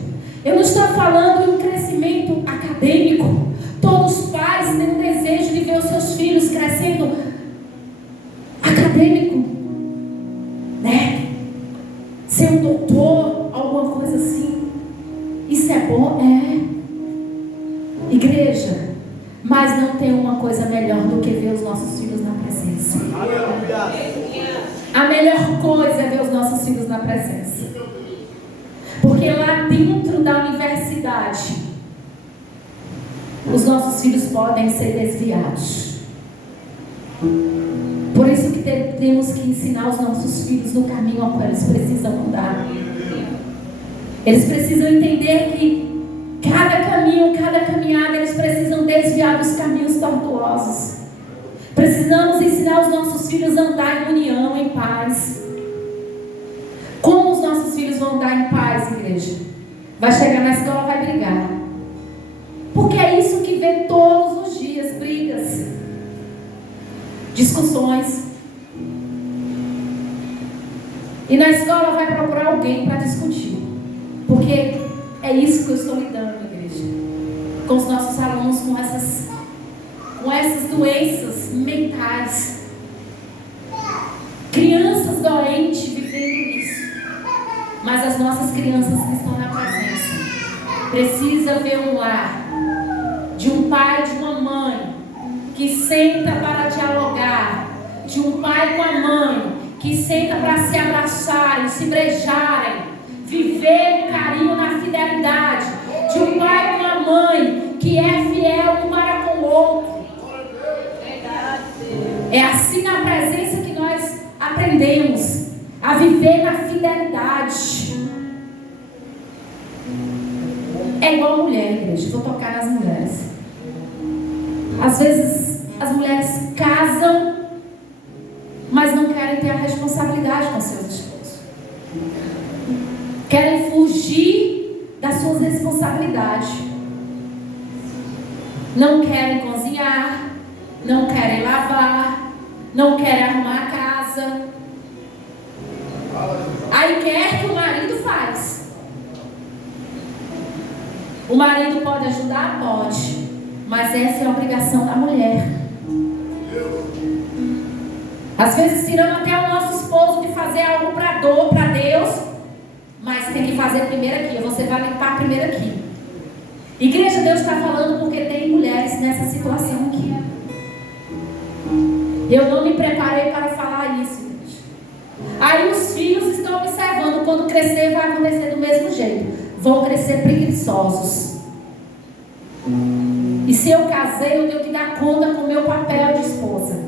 eu não estou falando em um crescimento acadêmico. Todos os pais têm um desejo de ver os seus filhos crescendo acadêmico, né? Ser um doutor, alguma coisa assim. Isso é bom? É. Igreja, mas não tem uma coisa melhor do que ver os nossos filhos na presença. A melhor coisa é ver os nossos filhos na presença. Porque lá dentro da universidade, os nossos filhos podem ser desviados. Por isso que temos que ensinar os nossos filhos no caminho ao qual eles precisam andar. Eles precisam entender que cada caminho, cada caminhada, eles precisam desviar dos caminhos tortuosos. Precisamos ensinar os nossos filhos a andar em união, em paz. Como os nossos filhos vão andar em paz, igreja? Vai chegar na escola, vai brigar. Porque é isso que vê todos os dias: brigas, discussões. E na escola vai procurar alguém para discutir. Porque é isso que eu estou lidando, igreja, com os nossos alunos, com essas doenças mentais. Crianças doentes vivendo isso. Mas as nossas crianças que estão na presença precisa ver um lar de um pai e de uma mãe que senta para dialogar, de um pai com a mãe que senta para se abraçarem, se beijarem, viver o carinho na fidelidade, de um pai com a mãe que é fiel um para com o outro. É assim na presença que nós aprendemos a viver na fidelidade. É igual a mulher, igreja. Vou tocar nas mulheres. Às vezes as mulheres casam, mas não querem ter a responsabilidade com seus esposos. Querem fugir das suas responsabilidades. Não querem cozinhar, não querem lavar, não querem arrumar a casa. Aí quer que o marido faz. O marido pode ajudar? Pode. Mas essa é a obrigação da mulher. Às vezes tiramos até o nosso esposo de fazer algo para Deus, mas tem que fazer primeiro aqui. Você vai limpar primeiro aqui. Igreja, Deus está falando porque tem mulheres nessa situação aqui. Eu não me preparei para falar isso, igreja. Aí os filhos estão observando. Quando crescer vai acontecer do mesmo jeito. Vão crescer preguiçosos. E se eu casei, eu tenho que dar conta com o meu papel de esposa.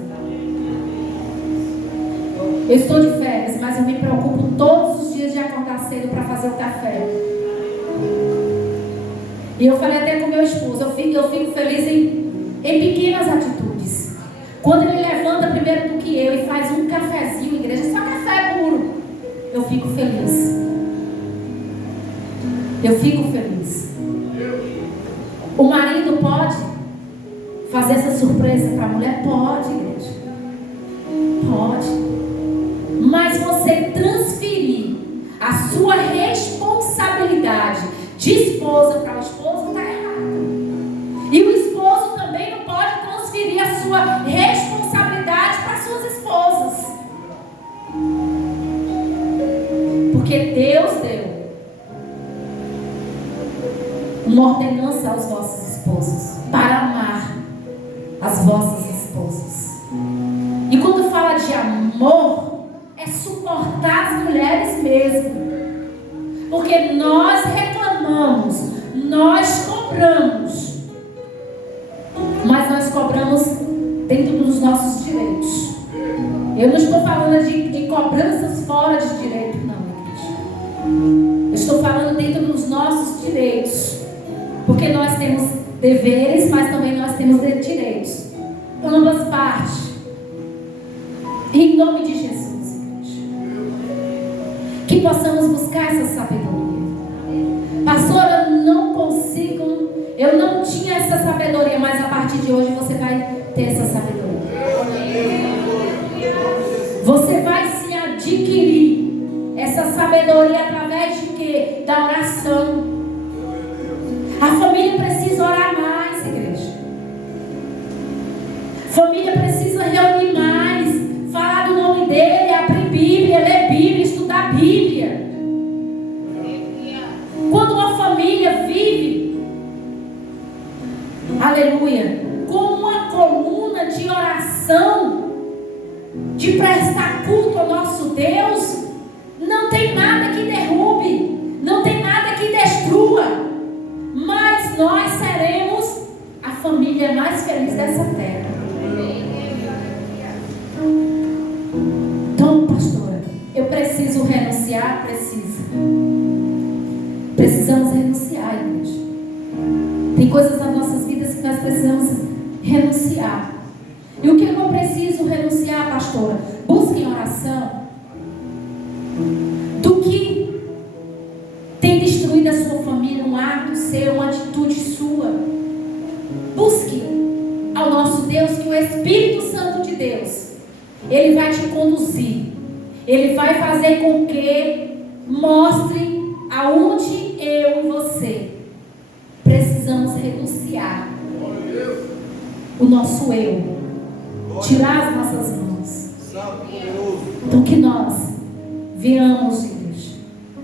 Eu estou de férias, mas eu me preocupo todos os dias de acordar cedo para fazer o café. E eu falei até com meu esposo, eu fico feliz em pequenas atitudes. Quando ele levanta primeiro do que eu e faz um cafezinho, igreja, só café puro, eu fico feliz. Eu fico feliz. O marido pode fazer essa surpresa para a mulher? Pode, igreja. Pode. Mas você transferir a sua responsabilidade de esposa para o esposo está errado. E o esposo também não pode transferir a sua responsabilidade para suas esposas. Porque Deus deu uma ordenança aos vossos esposos para amar as vossas esposas. E quando fala de amor, é suportar as mulheres mesmo. Porque nós reclamamos, nós cobramos, mas nós cobramos dentro dos nossos direitos. Eu não estou falando de cobranças fora de direito, não, igreja. Eu estou falando dentro dos nossos direitos. Porque nós temos deveres, mas também nós temos direitos. Ambas partes. Em nome de Jesus, igreja. Que possamos buscar essa sabedoria. Pastora, eu não consigo, eu não tinha essa sabedoria, mas a partir de hoje você vai ter essa sabedoria. Você vai se adquirir essa sabedoria através de quê? Da oração. A família precisa orar mais, igreja. A família precisa reunir mais, falar do nome dele, abrir Bíblia, ler Bíblia, estudar Bíblia. Quando uma família vive, aleluia, com uma coluna de oração, de prestar culto ao nosso Deus, não tem nada que derrube, não tem nada que destrua. Mas nós seremos a família mais feliz dessa terra. Então, pastora, eu preciso renunciar? Preciso. Precisamos renunciar, igreja. Tem coisas nas nossas vidas que nós precisamos renunciar. E o que eu não preciso renunciar, pastora? Busque em oração. Do que tem destruído a sua família, um ato seu, uma atitude sua. Busque ao nosso Deus, que o Espírito Santo de Deus, ele vai te conduzir. Ele vai fazer com que mostre aonde eu e você precisamos renunciar o nosso eu, tirar as nossas mãos. Então que nós venhamos, igreja,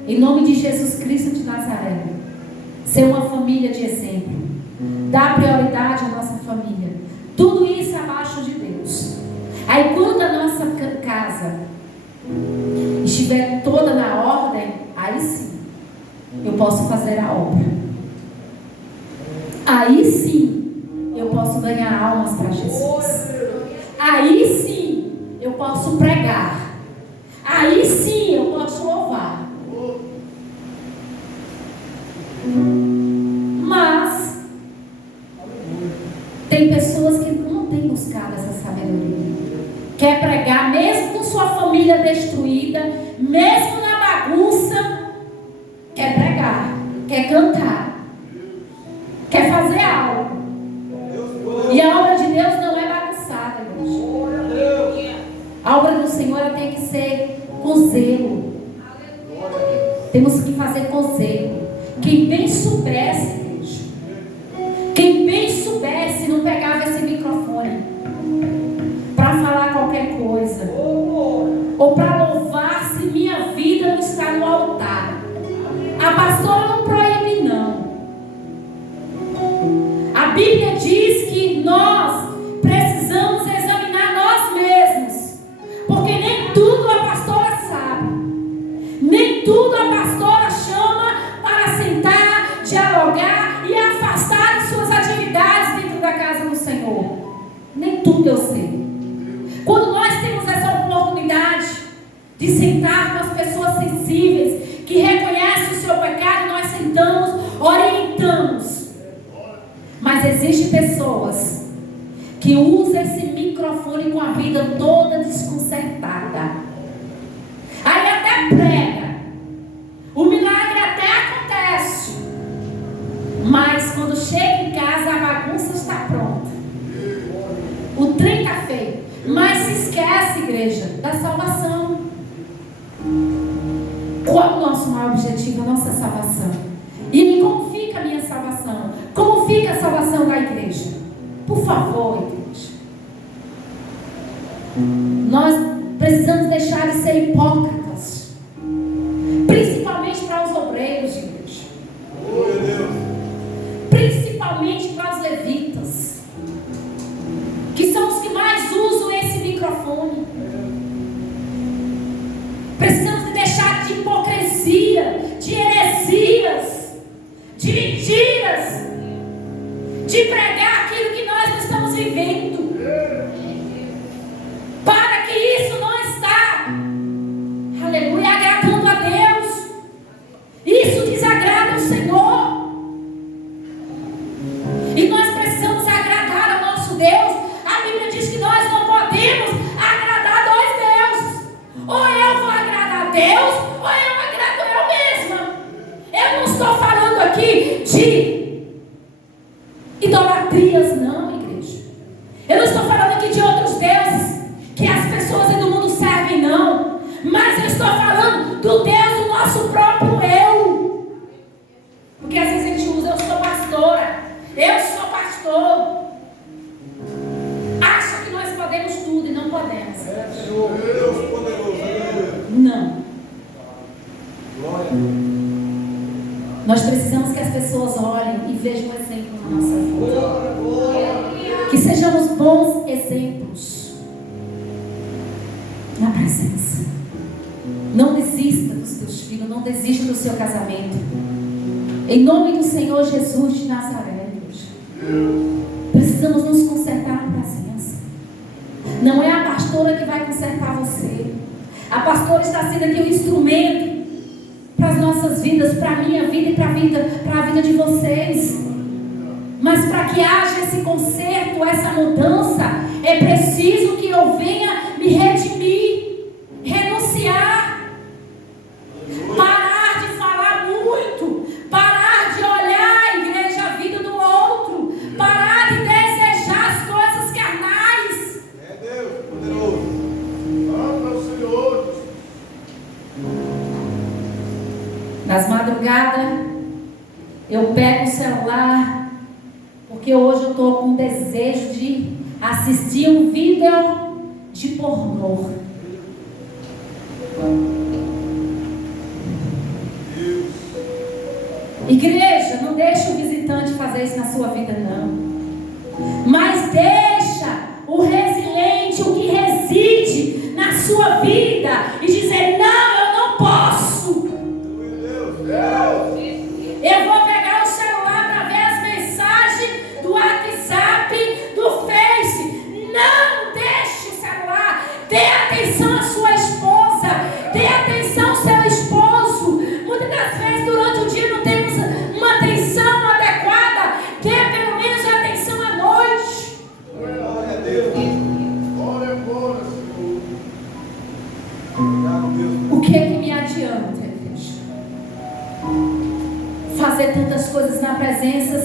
em nome de Jesus Cristo de Nazaré, ser uma família de exemplo, dar prioridade à nossa família, tudo isso abaixo de Deus. Aí quando a nossa casa estiver toda na ordem, aí sim eu posso fazer a obra. Aí sim eu posso ganhar almas para Jesus. Aí sim eu posso pregar. Aí sim eu posso louvar. Mas tem pessoas que não têm buscado essa sabedoria. Quer pregar mesmo com sua família destruída, mesmo na bagunça, quer pregar, quer cantar, quer fazer algo. E a obra de Deus não é bagunçada, igreja. A obra do Senhor ela tem que ser com zelo. Temos que fazer com zelo. Quem bem soubesse, igreja, quem bem soubesse, não pegava esse microfone para falar qualquer coisa, ou para louvar se minha vida não está no altar. A pastora não proíbe, não. A Bíblia diz que nós precisamos examinar nós mesmos, porque nem tudo a pastora sabe, nem tudo a pastora chama para sentar, dialogar e afastar de suas atividades dentro da casa do Senhor. Nem tudo eu sei. Quando nós temos essa oportunidade, de sentar com as pessoas sensíveis, que reconhecem o seu pecado, nós sentamos, orientamos. Mas existem pessoas que usam esse microfone com a vida toda desconcertada. Aí até prega, o milagre até acontece, mas quando chega em casa a bagunça está pronta, o trem está feio. Mas se esquece, igreja, da salvação. Qual o nosso maior objetivo? A nossa salvação. E como fica a minha salvação? Como fica a salvação da igreja? Por favor, igreja, nós precisamos deixar de ser hipócritas, principalmente para os obreiros, igreja, principalmente para os levitas, que são os que mais usam esse microfone. Precisamos de deixar de hipocrisia, de heresias, de mentiras, de pregar aquilo que nós não estamos vivendo, para que isso não está, aleluia, agradando a Deus. Isso desagrada o Senhor, e nós precisamos agradar ao nosso Deus. A Bíblia diz que nós não podemos agradar dois deuses. Ou eu vou agradar a Deus, ou eu agrado eu mesma. Eu não estou falando aqui de idolatrias, não, igreja. Eu não estou falando aqui de outros deuses que as pessoas do mundo servem, não. Mas eu estou falando do Deus do nosso próprio eu. Porque às vezes a gente usa, eu sou pastora, eu sou pastor. Acha que nós podemos tudo e não podemos. Deus poderoso, aleluia. Não. Glória. Nós precisamos que as pessoas olhem e vejam um exemplo na nossa vida. Que sejamos bons exemplos na presença. Não desista dos teus filhos, não desista do seu casamento. Em nome do Senhor Jesus de Nazaré, precisamos nos consertar na presença. Não é a pastora que vai consertar você. A pastora está sendo aqui um instrumento para as nossas vidas, para a minha vida e para a vida de vocês. Mas para que haja esse conserto, essa mudança, é preciso que eu venha me redimir, renunciar, parar de falar muito, parar de olhar, igreja, a vida do outro, parar de desejar as coisas carnais. É Deus poderoso. Anda, Senhor. Nas madrugadas, eu pego o celular, porque hoje eu estou com desejo de assistir um vídeo de pornô. Igreja, não deixa o visitante fazer isso na sua vida, não. Mas deixa o resiliente, o que reside na sua vida, e dizer: não, eu não posso. Eu vou pegar o celular para ver as mensagens do WhatsApp, do Face. Não deixe o celular. Dê atenção à sua esposa. Dê atenção ao seu esposo. Muitas das vezes durante o dia não temos uma atenção adequada. Dê pelo menos a atenção à noite. Glória a Deus. Glória a Deus, Senhor. Obrigado, Deus. O que é que me adianta, igreja? Fazer tantas coisas na presença,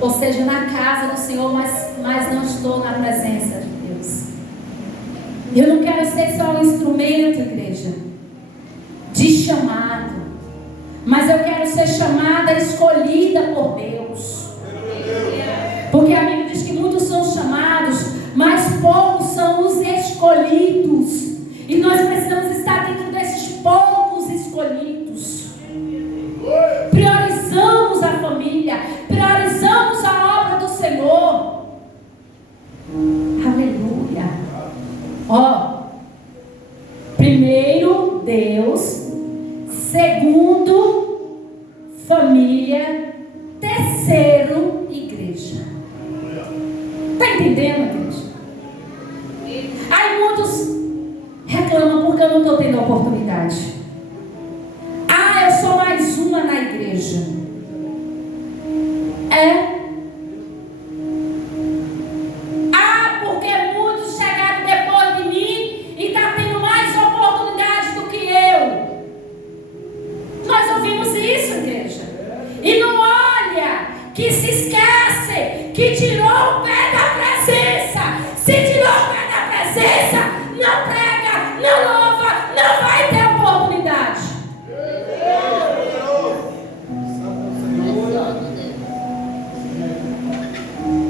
ou seja, na casa do Senhor, mas não estou na presença de Deus. Eu não quero ser só um instrumento, igreja, de chamado, mas eu quero ser chamada, escolhida por Deus. Porque a Bíblia diz que muitos são chamados, mas poucos são os escolhidos. E nós precisamos estar dentro desses poucos escolhidos. Priorizamos a família, priorizamos a obra do Senhor. Aleluia. Ó, primeiro Deus, segundo família, terceiro igreja. Está entendendo, igreja? Aí muitos não estou tendo a oportunidade. Ah, eu sou mais uma na igreja. Ah, porque muitos chegaram depois de mim e está tendo mais oportunidade do que eu. Nós ouvimos isso, igreja. E não olha, que se esquece, que tirou o pé da presença. Se tirou o pé da presença, não prega, não louva, não vai ter oportunidade.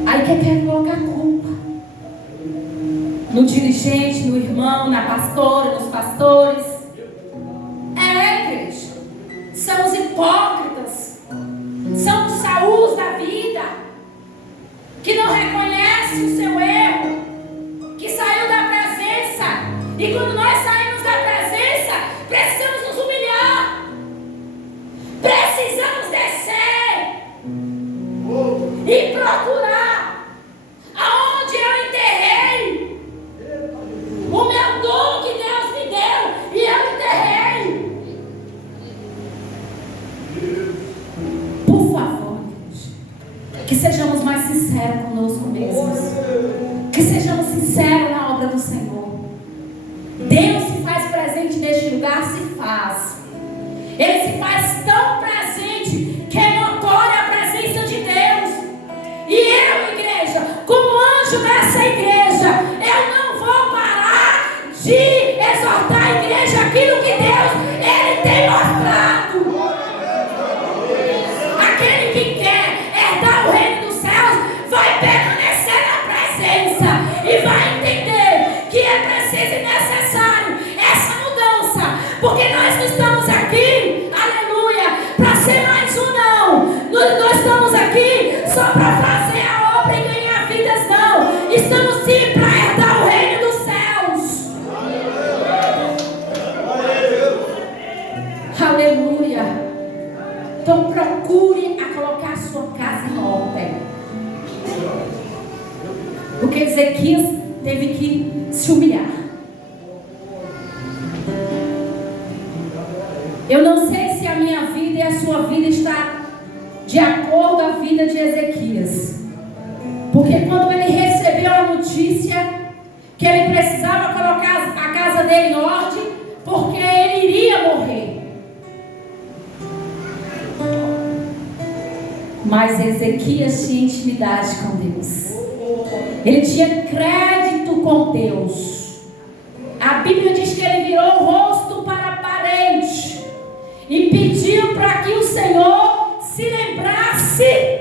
Aí quer colocar culpa no dirigente, no irmão, na pastora, nos pastores. Igreja, são os hipócritas, são os Saúls da vida, que não reconhecem o seu erro, que saiu da presença. E quando nós saímos da presença, precisamos nos humilhar, precisamos descer e procurar aonde eu enterrei o meu dom que Deus me deu, e eu enterrei. Por favor, Deus, que sejamos mais sinceros conosco mesmos, que sejamos sinceros na obra do Senhor. Deus se faz presente neste lugar, se faz. Ele se faz tão presente que é notória a presença de Deus. E eu, igreja, como anjo dessa igreja, eu não vou parar de exortar a igreja aquilo que Deus, Ele tem mostrado. Aquele que quer herdar o reino dos céus vai permanecer na presença e vai entender que é preciso e necessário essa mudança, porque nós não estamos aqui, aleluia, para ser mais um, não. Nós estamos aqui só para fazer a obra e ganhar vidas, não. Estamos sim para herdar o reino dos céus. Aleluia. Então procure a colocar a sua casa em ordem, porque Ezequias teve que se humilhar. Eu não sei se a minha vida e a sua vida está de acordo com a vida de Ezequias, porque quando ele recebeu a notícia que ele precisava colocar a casa dele em ordem, porque ele iria morrer, mas Ezequias tinha intimidade com Deus, ele tinha crédito com Deus. A Bíblia diz que ele virou o rosto para a parede e pediu para que o Senhor se lembrasse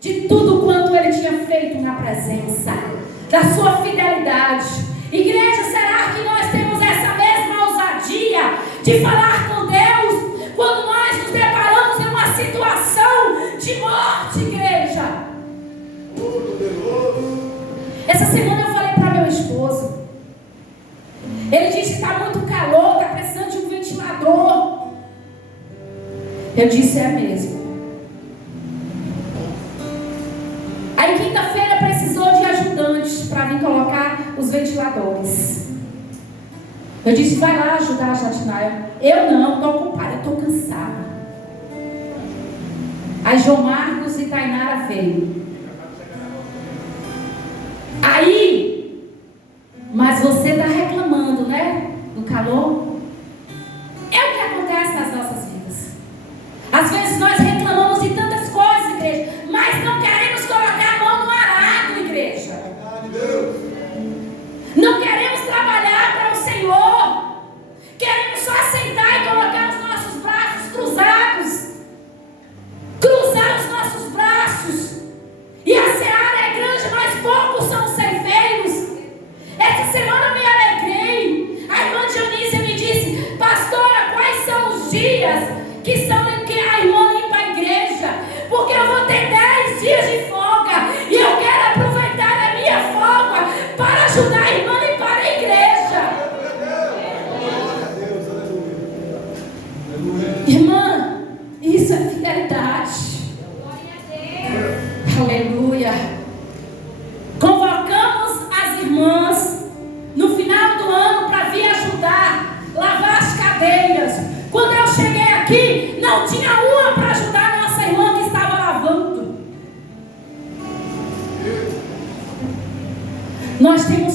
de tudo quanto ele tinha feito na presença, da sua fidelidade. Igreja, será que nós temos essa mesma ousadia de falar com Deus quando nós nos deparamos em uma situação de morte, igreja? Essa semana eu falei para meu esposo, ele disse que está muito calor, está precisando de um ventilador. Eu disse, é mesmo. Aí quinta-feira precisou de ajudantes para vir colocar os ventiladores. Eu disse, vai lá ajudar a Jatinaia. Eu não, estou ocupada, estou cansada. Aí João Marcos e Tainara veio. Aí, mas você está reclamando, né? Do calor. É o que acontece nas nossas vidas. Às vezes nós reclamamos de tantas coisas, igreja, mas não queremos colocar a mão no arado, igreja. Não queremos trabalhar para o Senhor. Queremos só sentar e colocar os nossos braços cruzados. Cruzar os nossos braços. E a seara é grande, mas poucos são os ceifeiros.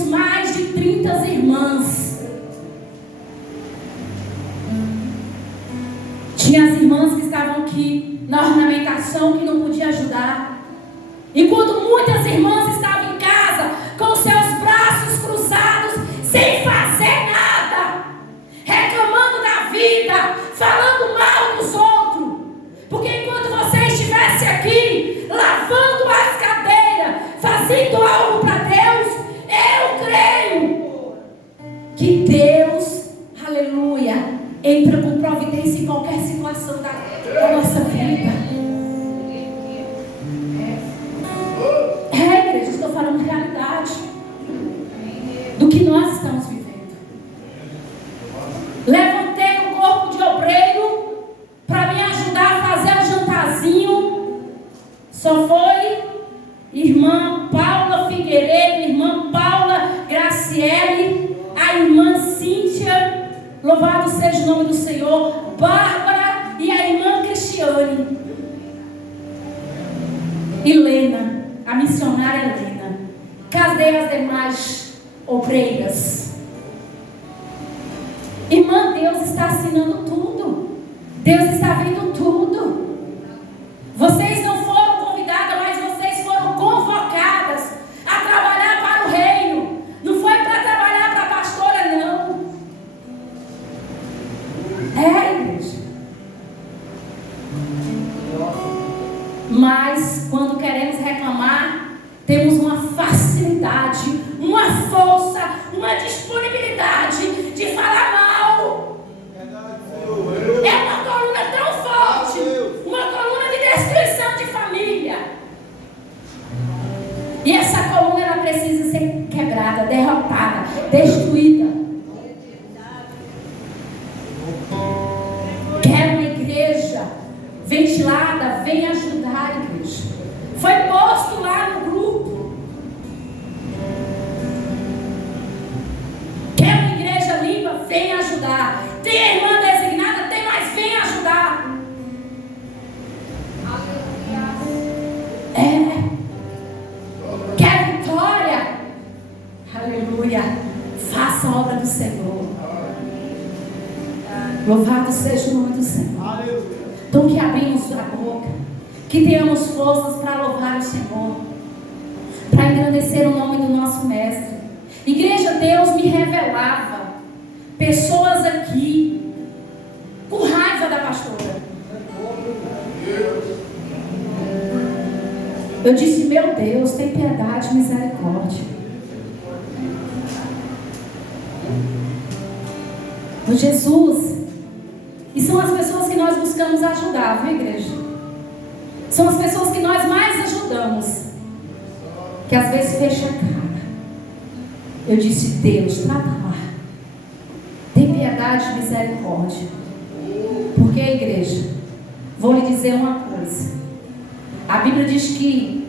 temos mais de 30 irmãs. Tinha as irmãs que estavam aqui na ornamentação, que não podia ajudar. E quando muitas irmãs estavam em casa, com seus braços cruzados, sem fazer nada, reclamando da vida, falando mal dos outros, porque enquanto você estivesse aqui, lavando as cadeiras, fazendo algo para Deus, eu creio que Deus, aleluia, entra com providência em qualquer situação da nossa vida. Igreja, estou falando realidade do que nós estamos vivendo. Levantei um corpo de obreiro para me ajudar a fazer o jantarzinho. Só foi irmã Paula Figueiredo, irmã Paula Graciele, a irmã Cíntia, louvado seja o nome do Senhor, Bárbara e a irmã Cristiane. Helena, a missionária Helena. Cadê as demais obreiras? Irmã, Deus está assinando tudo. Deus está vendo tudo. Vocês não foram convidadas, mas vocês foram convocadas a trabalhar para o reino. Não foi para trabalhar para a pastora, não. Igreja. Mas quando queremos reclamar, temos uma facilidade, uma força, uma disponibilidade de falar mal. É uma coluna tão forte, uma coluna de destruição de família. E essa coluna, ela precisa ser quebrada, derrotada, destruída. Quero uma igreja ventilada, vem ajudar a igreja. Foi posto lá no grupo. Quer uma igreja limpa? Vem ajudar. Tem a irmã designada? Tem, mas vem ajudar. Quer vitória? Aleluia. Faça a obra do Senhor. Louvado seja o nome do Senhor. Então que abrimos a boca, que tenhamos forças para louvar o Senhor, para engrandecer o nome do nosso Mestre. Igreja, Deus me revelava pessoas aqui com raiva da pastora. Eu disse, meu Deus, tem piedade, misericórdia. No Jesus. E são as pessoas que nós buscamos ajudar, viu, igreja? São as pessoas que nós mais ajudamos, que às vezes fecha a cara. Eu disse, Deus, trata lá. Tem piedade e misericórdia. Porque, igreja, vou lhe dizer uma coisa. A Bíblia diz que,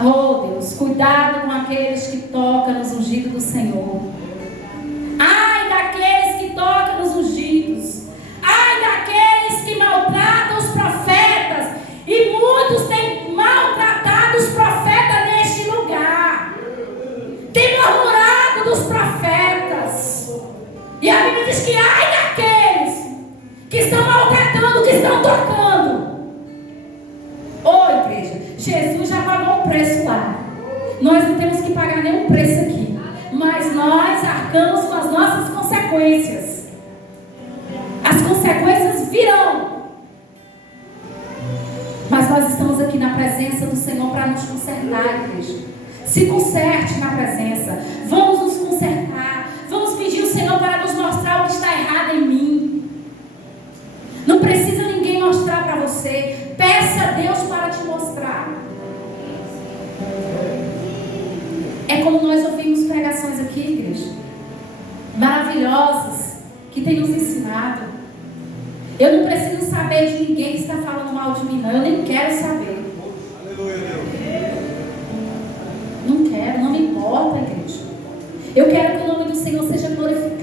oh Deus, cuidado com aqueles que tocam nos ungidos do Senhor. Ai daqueles que tocam nos ungidos. Ai daqueles que maltratam os profetas. E muitos têm maltratado os profetas neste lugar. Tem murmurado dos profetas. E a Bíblia diz que ai daqueles que estão maltratando, que estão tocando. Ô igreja, Jesus já pagou um preço lá. Nós não temos que pagar nenhum preço aqui, mas nós arcamos com as nossas consequências. As consequências virão. Mas nós estamos aqui na presença do Senhor para nos consertar, igreja. Se conserte na presença. Vamos nos consertar. Vamos pedir ao Senhor para nos mostrar o que está errado em mim. Não precisa ninguém mostrar para você. Peça a Deus para te mostrar. É como nós ouvimos pregações aqui, igreja, maravilhosas, que tem nos ensinado. Eu não preciso saber de ninguém que está falando mal de mim, não. Eu nem quero saber. Não quero, não me importa, igreja. Eu quero que o nome do Senhor seja glorificado.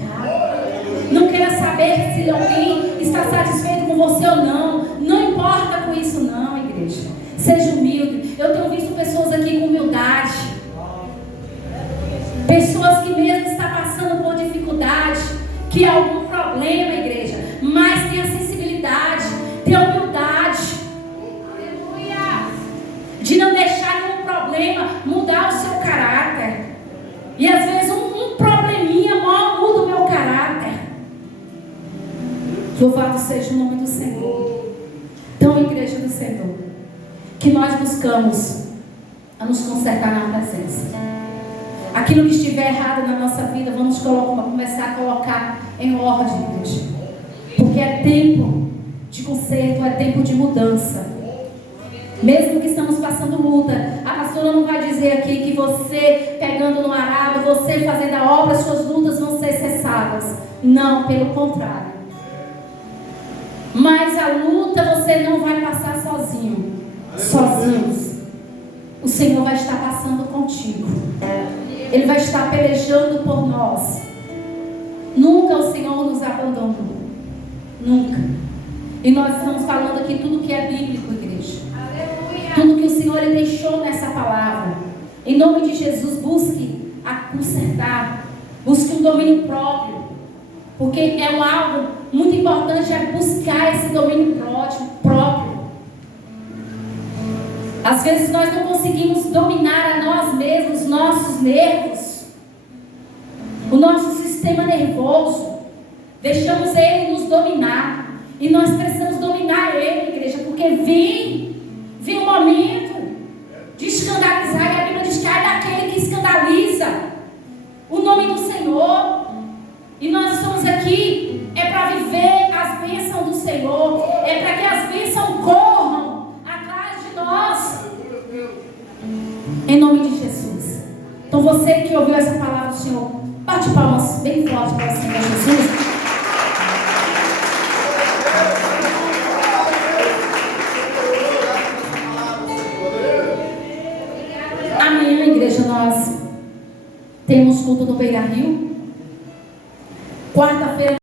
Não quero saber se alguém está satisfeito com você ou não. Não importa com isso não, igreja. Seja humilde. Eu tenho visto pessoas aqui com humildade. E às vezes um probleminha mal muda o meu caráter. Louvado seja o nome do Senhor. Então, igreja do Senhor, que nós buscamos a nos consertar na presença. Aquilo que estiver errado na nossa vida, vamos começar a colocar em ordem, igreja. Porque é tempo de conserto, é tempo de mudança. Mesmo que estamos passando luta, a pastora não vai dizer aqui que você pegando no arado, você fazendo a obra, suas lutas vão ser cessadas. Não, pelo contrário. Mas a luta você não vai passar sozinho. Sozinhos. O Senhor vai estar passando contigo. Ele vai estar pelejando por nós. Nunca o Senhor nos abandonou. Nunca. E nós estamos falando aqui tudo que é bíblico, igreja. Tudo que o Senhor Ele deixou nessa palavra. Em nome de Jesus, busque a consertar. Busque um domínio próprio. Porque é algo muito importante, é buscar esse domínio próprio. Às vezes nós não conseguimos dominar a nós mesmos, os nossos nervos, o nosso sistema nervoso. Deixamos ele nos dominar. E nós precisamos dominar ele, igreja, porque vem um momento de escandalizar. E a Bíblia diz que ai daquele que escandaliza o nome do Senhor. E nós estamos aqui para viver as bênçãos do Senhor. É para que as bênçãos corram atrás de nós. Em nome de Jesus. Então você que ouviu essa palavra do Senhor, bate palmas bem forte para o Senhor Jesus. Amém, igreja. Nós temos culto no Beira Rio.